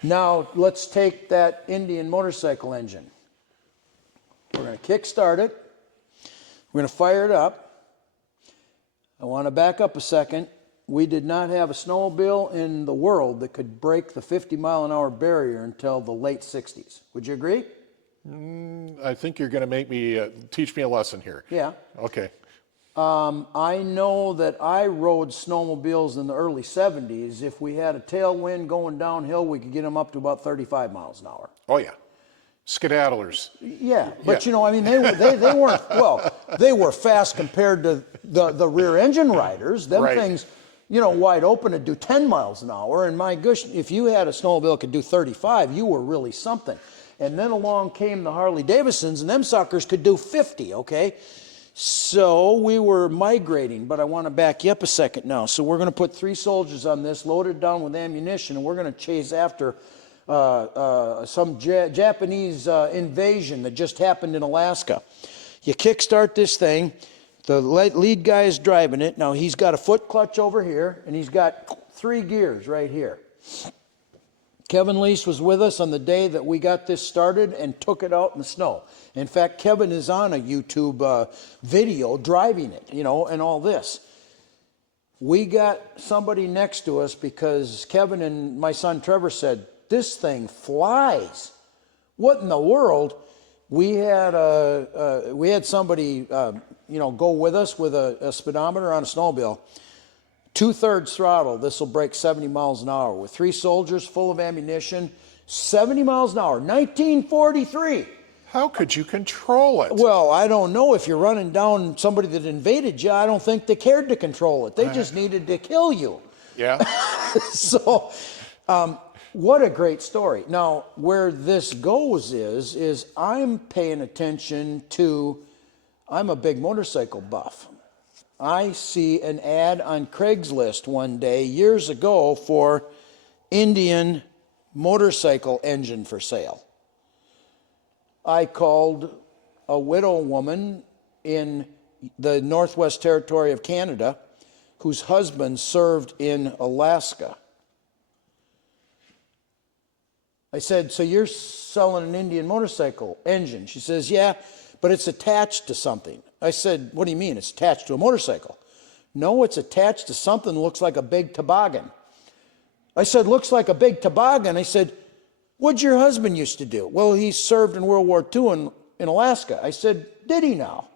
Now, let's take that Indian motorcycle engine. We're going to kick start it. We're going to fire it up. I want to back up a second. We did not have a snowmobile in the world that could break the 50-mile-an-hour barrier until the late 60s. Would you agree? I think you're going to make me teach me a lesson here. Yeah. Okay. I know that I rode snowmobiles in the early 70s. If we had a tailwind going downhill, we could get them up to about 35 miles an hour. Oh, yeah. Skedaddlers. Yeah, but Yeah. you know, I mean, they weren't, well, they were fast compared to the rear engine riders. Them Right. things, you know, wide open to do 10 miles an hour. And my gosh, if you had a snowmobile that could do 35, you were really something. And then along came the Harley Davidsons, and them suckers could do 50, okay? So we were migrating, but I want to back you up a second now. So we're going to put 3 soldiers on this, loaded down with ammunition, and we're going to chase after some Japanese invasion that just happened in Alaska. You kickstart this thing. The lead guy is driving it. Now he's got a foot clutch over here, and he's got 3 gears right here. Kevin Lehse was with us on the day that we got this started and took it out in the snow. In fact, Kevin is on a YouTube video driving it, you know, and all this. We got somebody next to us because Kevin and my son Trevor said, this thing flies. What in the world? We had somebody, you know, go with us with a speedometer on a snowmobile. 2/3 throttle, this will break 70 miles an hour with 3 soldiers full of ammunition, 70 miles an hour, 1943. How could you control it? Well, I don't know. If you're running down somebody that invaded you, I don't think they cared to control it. They just needed to kill you. Yeah. So, what a great story. Now, where this goes is I'm paying attention to, I'm a big motorcycle buff. I see an ad on Craigslist one day years ago for Indian motorcycle engine for sale. I called a widow woman in the Northwest Territory of Canada whose husband served in Alaska. I said, so you're selling an Indian motorcycle engine? She says, yeah, but it's attached to something. I said, what do you mean it's attached to a motorcycle? No, it's attached to something that looks like a big toboggan. I said, looks like a big toboggan. I said, what'd your husband used to do? Well, he served in World War II in Alaska. I said, did he now?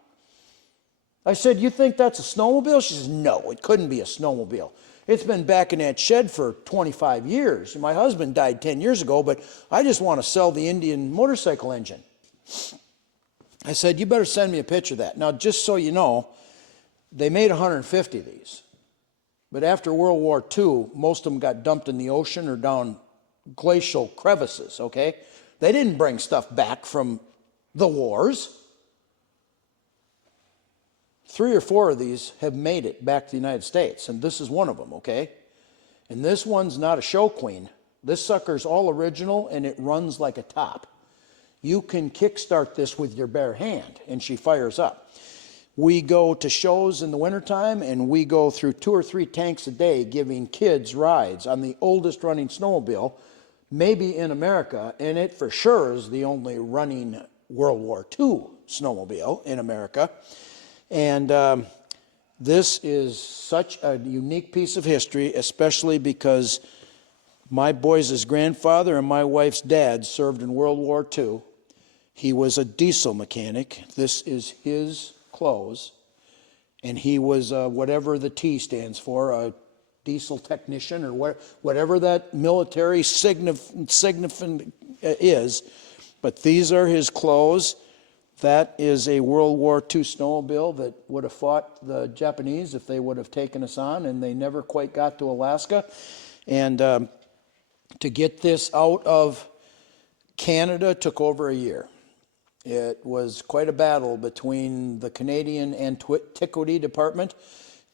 I said, you think that's a snowmobile? She says, no, it couldn't be a snowmobile. It's been back in that shed for 25 years. My husband died 10 years ago, but I just want to sell the Indian motorcycle engine. I said, you better send me a picture of that. Now, just so you know, they made 150 of these. But after World War II, most of them got dumped in the ocean or down glacial crevices, okay? They didn't bring stuff back from the wars. 3 or 4 of these have made it back to the United States, and this is one of them, okay? And this one's not a show queen. This sucker's all original, and it runs like a top. You can kickstart this with your bare hand, and she fires up. We go to shows in the wintertime, and we go through 2 or 3 tanks a day giving kids rides on the oldest running snowmobile, maybe in America, and it for sure is the only running World War II snowmobile in America. And this is such a unique piece of history, especially because my boys' grandfather and my wife's dad served in World War II. He was a diesel mechanic. This is his clothes. And he was whatever the T stands for, a diesel technician or whatever that military significant is. But these are his clothes. That is a World War II snowmobile that would have fought the Japanese if they would have taken us on, and they never quite got to Alaska. And to get this out of Canada took over a year. It was quite a battle between the Canadian Antiquity Department.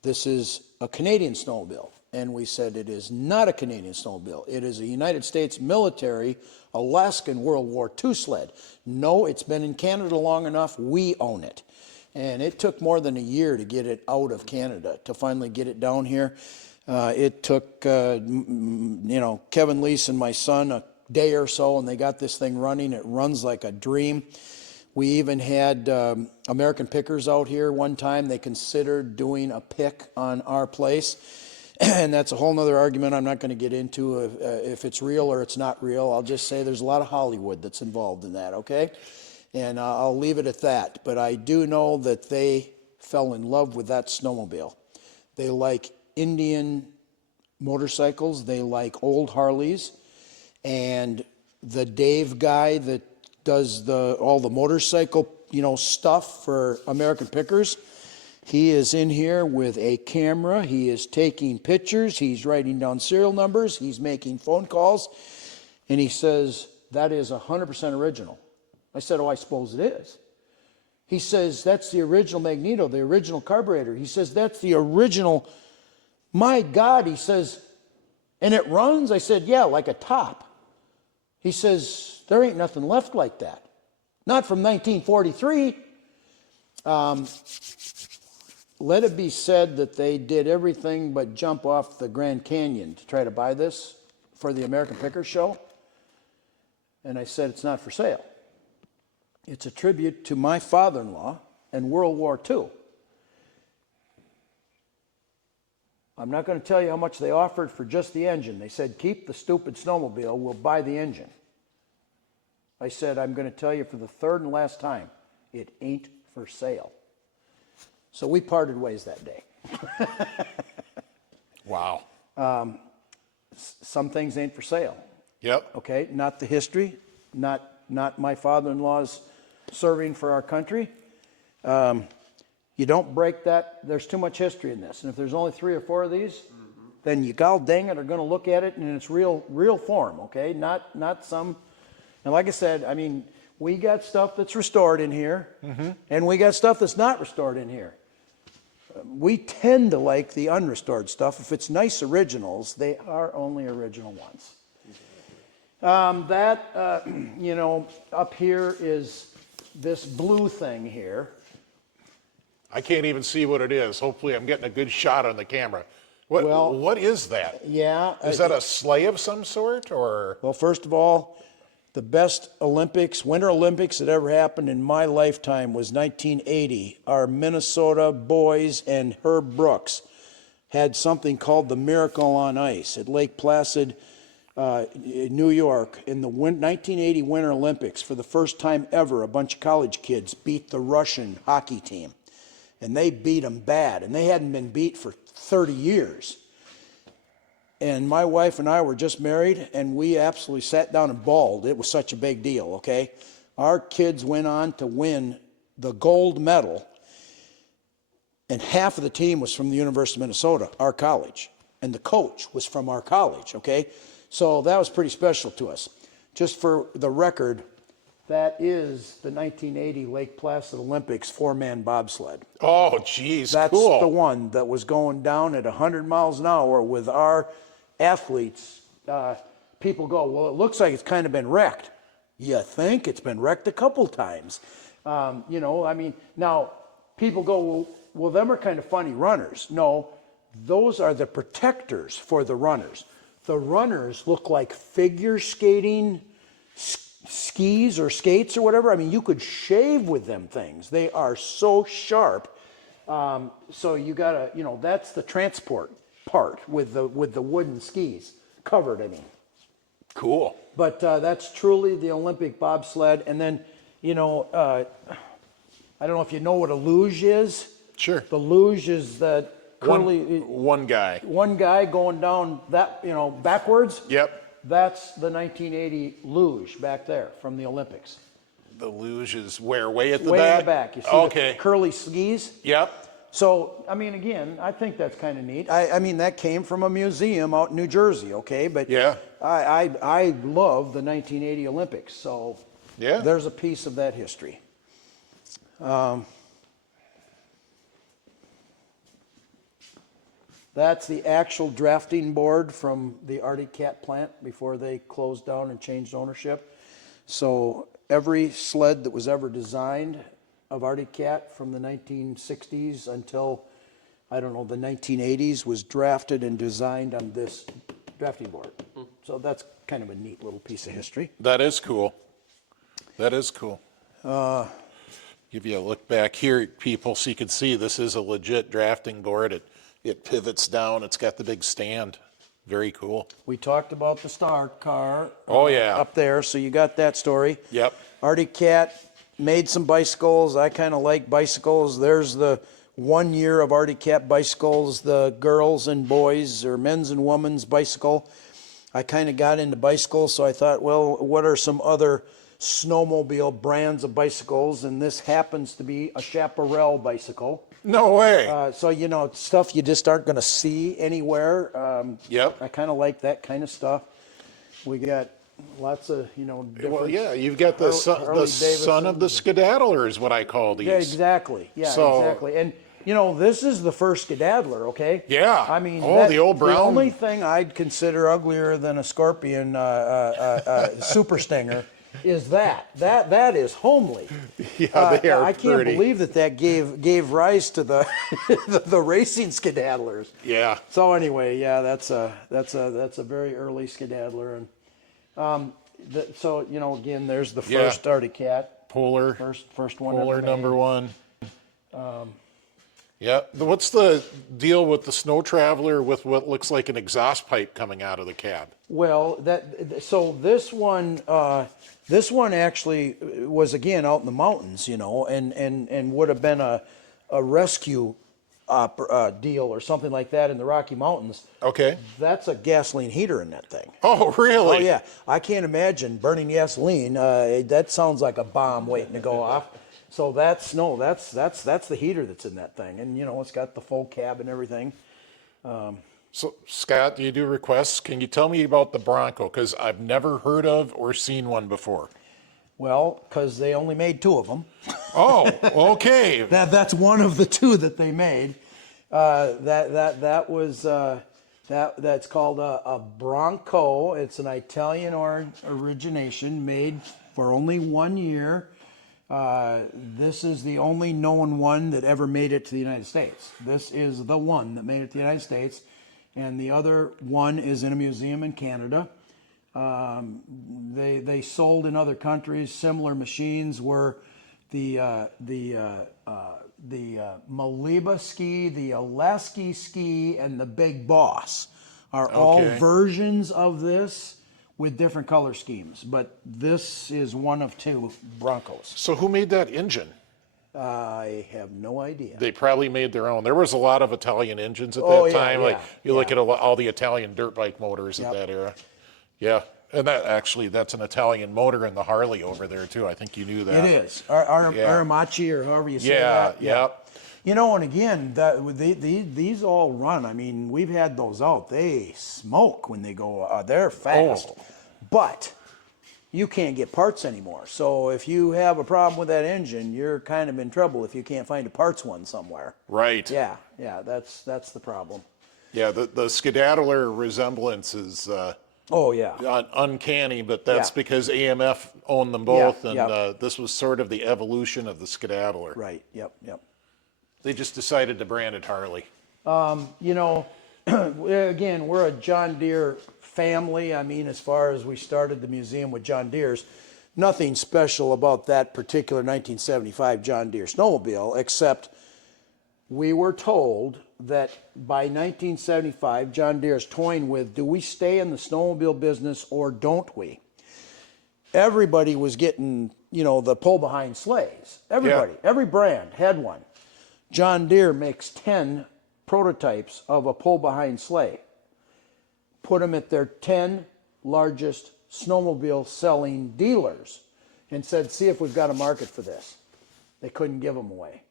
This is a Canadian snowmobile. And we said it is not a Canadian snowmobile. It is a United States military Alaskan World War II sled. No, it's been in Canada long enough. We own it. And it took more than a year to get it out of Canada, to finally get it down here. It took, Kevin Lehse and my son a day or so, and they got this thing running. It runs like a dream. We even had American pickers out here one time. They considered doing a pick on our place. And that's a whole nother argument I'm not going to get into if it's real or it's not real. I'll just say there's a lot of Hollywood that's involved in that, okay? And I'll leave it at that. But I do know that they fell in love with that snowmobile. They like Indian motorcycles. They like old Harleys. And the Dave guy that does all the motorcycle, stuff for American pickers, he is in here with a camera. He is taking pictures. He's writing down serial numbers. He's making phone calls. And he says, that is 100% original. I said, oh, I suppose it is. He says, that's the original magneto, the original carburetor. He says, that's the original. My God, he says, and it runs? I said, yeah, like a top. He says, there ain't nothing left like that. Not from 1943. Let it be said that they did everything but jump off the Grand Canyon to try to buy this for the American Pickers Show. And I said, it's not for sale. It's a tribute to my father-in-law and World War II. I'm not going to tell you how much they offered for just the engine. They said, keep the stupid snowmobile, we'll buy the engine. I said, I'm going to tell you for the third and last time, it ain't for sale. So we parted ways that day. Wow. Some things ain't for sale. Yep. Okay, not the history, not my father-in-law's serving for our country. You don't break that. There's too much history in this. And if there's only 3 or 4 of these, then you god dang it are going to look at it in its real form, okay? Not some. And like I said, I mean, we got stuff that's restored in here, and we got stuff that's not restored in here. We tend to like the unrestored stuff. If it's nice originals, they are only original ones. Up here is this blue thing here. I can't even see what it is. Hopefully I'm getting a good shot on the camera. What is that? Yeah. Is that a sleigh of some sort, or? Well, first of all, the best Winter Olympics that ever happened in my lifetime was 1980. Our Minnesota boys and Herb Brooks had something called the Miracle on Ice at Lake Placid, New York. In the 1980 Winter Olympics, for the first time ever, a bunch of college kids beat the Russian hockey team. And they beat them bad, and they hadn't been beat for 30 years. And my wife and I were just married, and we absolutely sat down and bawled. It was such a big deal, okay? Our kids went on to win the gold medal. and half of the team was from the University of Minnesota, our college, and the coach was from our college, okay? So that was pretty special to us. Just for the record, that is the 1980 Lake Placid Olympics 4-man bobsled. Oh, geez, That's cool. the one that was going down at 100 miles an hour with our athletes. People go, well, it looks like it's kind of been wrecked. You think? It's been wrecked a couple times. You know, I mean, now people go, well, them are kind of funny runners. No, those are the protectors for the runners. The runners look like figure skating skis or skates or whatever. I mean, you could shave with them things. They are so sharp. So you gotta, you know, that's the transport part with the wooden skis covered. I mean, Cool. but that's truly the Olympic bobsled. And then, you know, I don't know if you know what a luge is. Sure. The luge is that curly One guy. one guy going down that, you know, backwards. Yep. That's the 1980 luge back there from the Olympics. The luge is where? Way at the Way back? in the back. You see Okay. the curly skis? Yep. So, I mean, again, I think that's kind of neat. I mean, that came from a museum out in New Jersey, okay? But Yeah. I love the 1980 Olympics, so Yeah. there's a piece of that history. That's the actual drafting board from the Artic Cat plant before they closed down and changed ownership. So every sled that was ever designed of Artic Cat from the 1960s until, I don't know, the 1980s was drafted and designed on this drafting board. So that's kind of a neat little piece of history. That is cool. That is cool. Give you a look back here, people, so you can see this is a legit drafting board. It pivots down. It's got the big stand. Very cool. We talked about the Star car. Oh, yeah. Up there, so you got that story. Yep. Artic Cat made some bicycles. I kind of like bicycles. There's the 1 year of Artic Cat bicycles, the girls and boys or men's and women's bicycle. I kind of got into bicycles, so I thought, well, what are some other snowmobile brands of bicycles? And this happens to be a Chaparral bicycle. No way. So, you know, stuff you just aren't going to see anywhere. Yep. I kind of like that kind of stuff. We got lots of, you know, different. Well, yeah, you've got the son of the skedaddler is what I call these. Yeah, exactly. Yeah, So- exactly. And, you know, this is the first skedaddler, okay? Yeah. I mean, Oh, the old brown- The only thing I'd consider uglier than a scorpion super stinger is that is homely. Yeah, they are I can't pretty. believe that gave rise to the the racing skedaddlers. Yeah. So anyway, yeah, that's a very early skedaddler, and so you know, again, there's the Yeah. first Artic Cat, Polar. first one. Polar ever number made. one. Yeah. What's the deal with the Sno Traveler with what looks like an exhaust pipe coming out of the cab? Well, so this one actually was again out in the mountains, you know, and would have been a rescue deal or something like that in the Rocky Mountains. Okay. That's a gasoline heater in that thing. Oh, really? Oh yeah, I can't imagine burning gasoline. That sounds like a bomb waiting to go off. So that's the heater that's in that thing, and you know it's got the full cab and everything. So, Scott, do you do requests? Can you tell me about the Broncco? Because I've never heard of or seen one before. Well, because they only made 2 of them. Oh, okay. That's one of the 2 that they made. That's called a Broncco. It's an Italian origination, made for only 1 year. This is the only known one that ever made it to the United States. This is the one that made it to the United States, and the other one is in a museum in Canada. They sold in other countries. Similar machines were the Malibu ski, the Alaska ski, and the Big Boss are all Okay. versions of this with different color schemes. But this is one of 2 Broncos. So who made that engine? I have no idea. They probably made their own. There was a lot of Italian engines at Oh, that yeah, time. Like yeah, you look yeah. at all the Italian dirt bike motors Yep. at that era. Yeah. And that's an Italian motor in the Harley over there too. I think you knew that. It is. Aramachi, or however you say that. Yeah. You know, and again, these all run. I mean, we've had those out. They smoke when they go. They're fast, but you can't get parts anymore. So if you have a problem with that engine, you're kind of in trouble if you can't find a parts one somewhere. Right. Yeah, that's the problem. Yeah, the skedaddler resemblance is Oh yeah. uncanny, but that's Yeah. because AMF owned them both, Yeah, and yep. this was sort of the evolution of the skedaddler. Right. Yep. They just decided to brand it Harley. You know, again, we're a John Deere family. I mean, as far as we started the museum with John Deere's, nothing special about that particular 1975 John Deere snowmobile, except we were told that by 1975, John Deere is toying with, do we stay in the snowmobile business or don't we? Everybody was getting, you know, the pull-behind sleighs. Everybody, every brand had one. John Deere makes 10 prototypes of a pull-behind sleigh. Put them at their 10 largest snowmobile selling dealers and said, see if we've got a market for this. They couldn't give them away.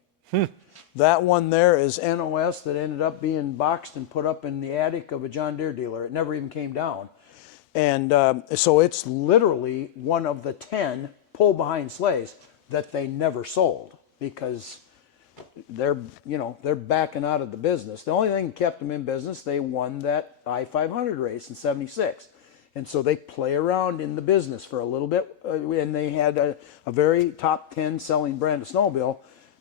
That one there is NOS that ended up being boxed and put up in the attic of a John Deere dealer. It never even came down. And so it's literally one of the 10 pull-behind sleighs that they never sold because they're backing out of the business. The only thing that kept them in business, they won that I-500 race in '76. And so they play around in the business for a little bit, and they had a very top 10 selling brand of snowmobile.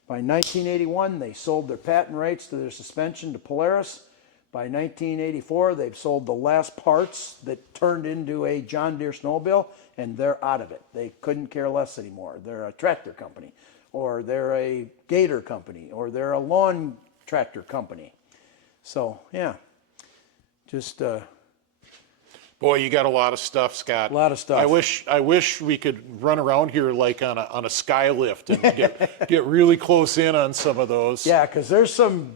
By 1981, they sold their patent rights to their suspension to Polaris. By 1984, they've sold the last parts that turned into a John Deere snowmobile, and they're out of it. They couldn't care less anymore. They're a tractor company, or they're a gator company, or they're a lawn tractor company. So, yeah, just... Boy, you got a lot of stuff, Scott. A lot of stuff. I wish we could run around here like on a sky lift and get really close in on some of those. Yeah, because there's some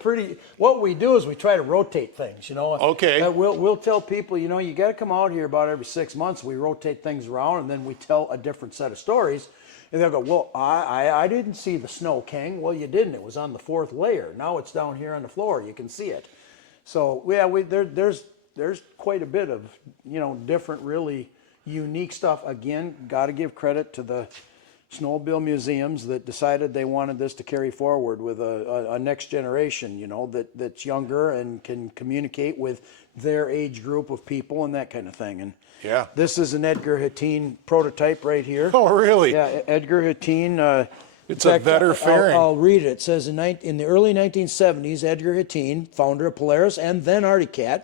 pretty. What we do is we try to rotate things. You know. Okay. We'll tell people, you know, you got to come out here about every 6 months. We rotate things around, and then we tell a different set of stories. And they'll go, well, I didn't see the Snow King. Well, you didn't. It was on the 4th layer. Now it's down here on the floor. You can see it. So yeah, there's quite a bit of, you know, different, really unique stuff. Again, got to give credit to the snowmobile museums that decided they wanted this to carry forward with a next generation, you know, that's younger and can communicate with their age group of people and that kind of thing. And yeah, this is an Edgar Hetteen prototype right here. Oh, really? Yeah, Edgar Hetteen. It's a better fairing. I'll read it. It says, in the early 1970s, Edgar Hetteen, founder of Polaris and then Artic,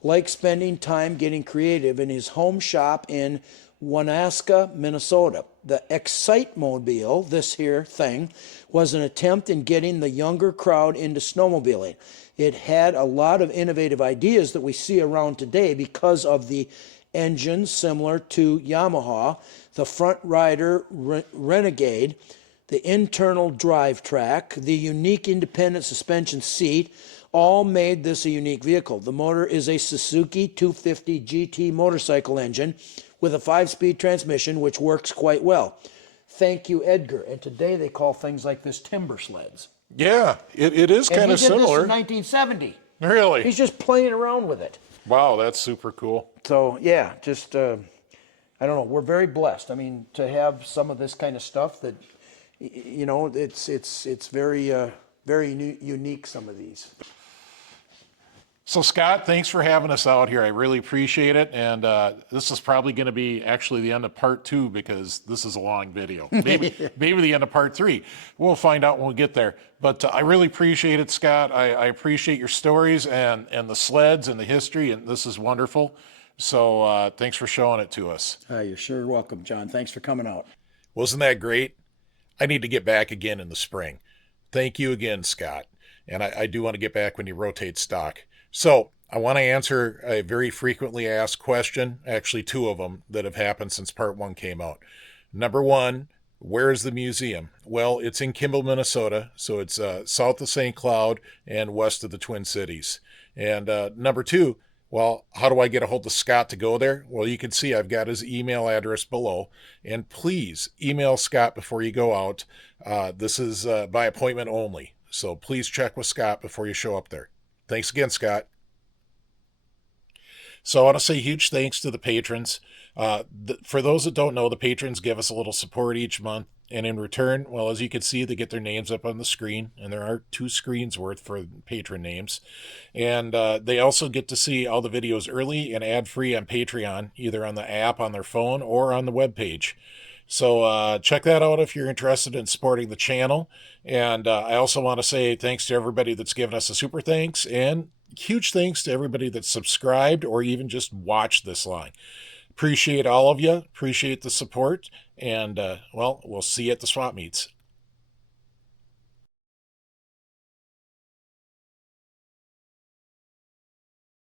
liked spending time getting creative in his home shop in Wanaska, Minnesota. The Excitemobile, this here thing, was an attempt in getting the younger crowd into snowmobiling. It had a lot of innovative ideas that we see around today because of the engines similar to Yamaha, the front rider Renegade, the internal drive track, the unique independent suspension seat, all made this a unique vehicle. The motor is a Suzuki 250 GT motorcycle engine with a 5-speed transmission, which works quite well. Thank you, Edgar. And today they call things like this timber sleds. Yeah, it is kind of similar. And he did this in 1970. Really? He's just playing around with it. Wow, that's super cool. So, yeah, just, I don't know, we're very blessed. I mean, to have some of this kind of stuff that, you know, it's very, very unique, some of these. So Scott, thanks for having us out here. I really appreciate it. And this is probably going to be actually the end of part 2 because this is a long video. Maybe the end of part 3. We'll find out when we get there. But I really appreciate it, Scott. I appreciate your stories and the sleds and the history, and this is wonderful. So thanks for showing it to us. You're sure welcome, John. Thanks for coming out. Wasn't that great? I need to get back again in the spring. Thank you again, Scott. And I do want to get back when you rotate stock. So I want to answer a very frequently asked question, actually 2 of them that have happened since part 1 came out. Number 1, where is the museum? Well, it's in Kimball, Minnesota, so it's south of St. Cloud and west of the Twin Cities. And number 2, well, how do I get a hold of Scott to go there? Well, you can see I've got his email address below. And please email Scott before you go out. This is by appointment only. So please check with Scott before you show up there. Thanks again, Scott. So I want to say huge thanks to the patrons. For those that don't know, the patrons give us a little support each month. And in return, well, as you can see, they get their names up on the screen. And there are 2 screens worth for patron names. And they also get to see all the videos early and ad-free on Patreon, either on the app on their phone or on the webpage. So check that out if you're interested in supporting the channel. And I also want to say thanks to everybody that's given us a super thanks, and huge thanks to everybody that's subscribed or even just watched this line. Appreciate all of you. Appreciate the support. And, well, we'll see you at the swap meets.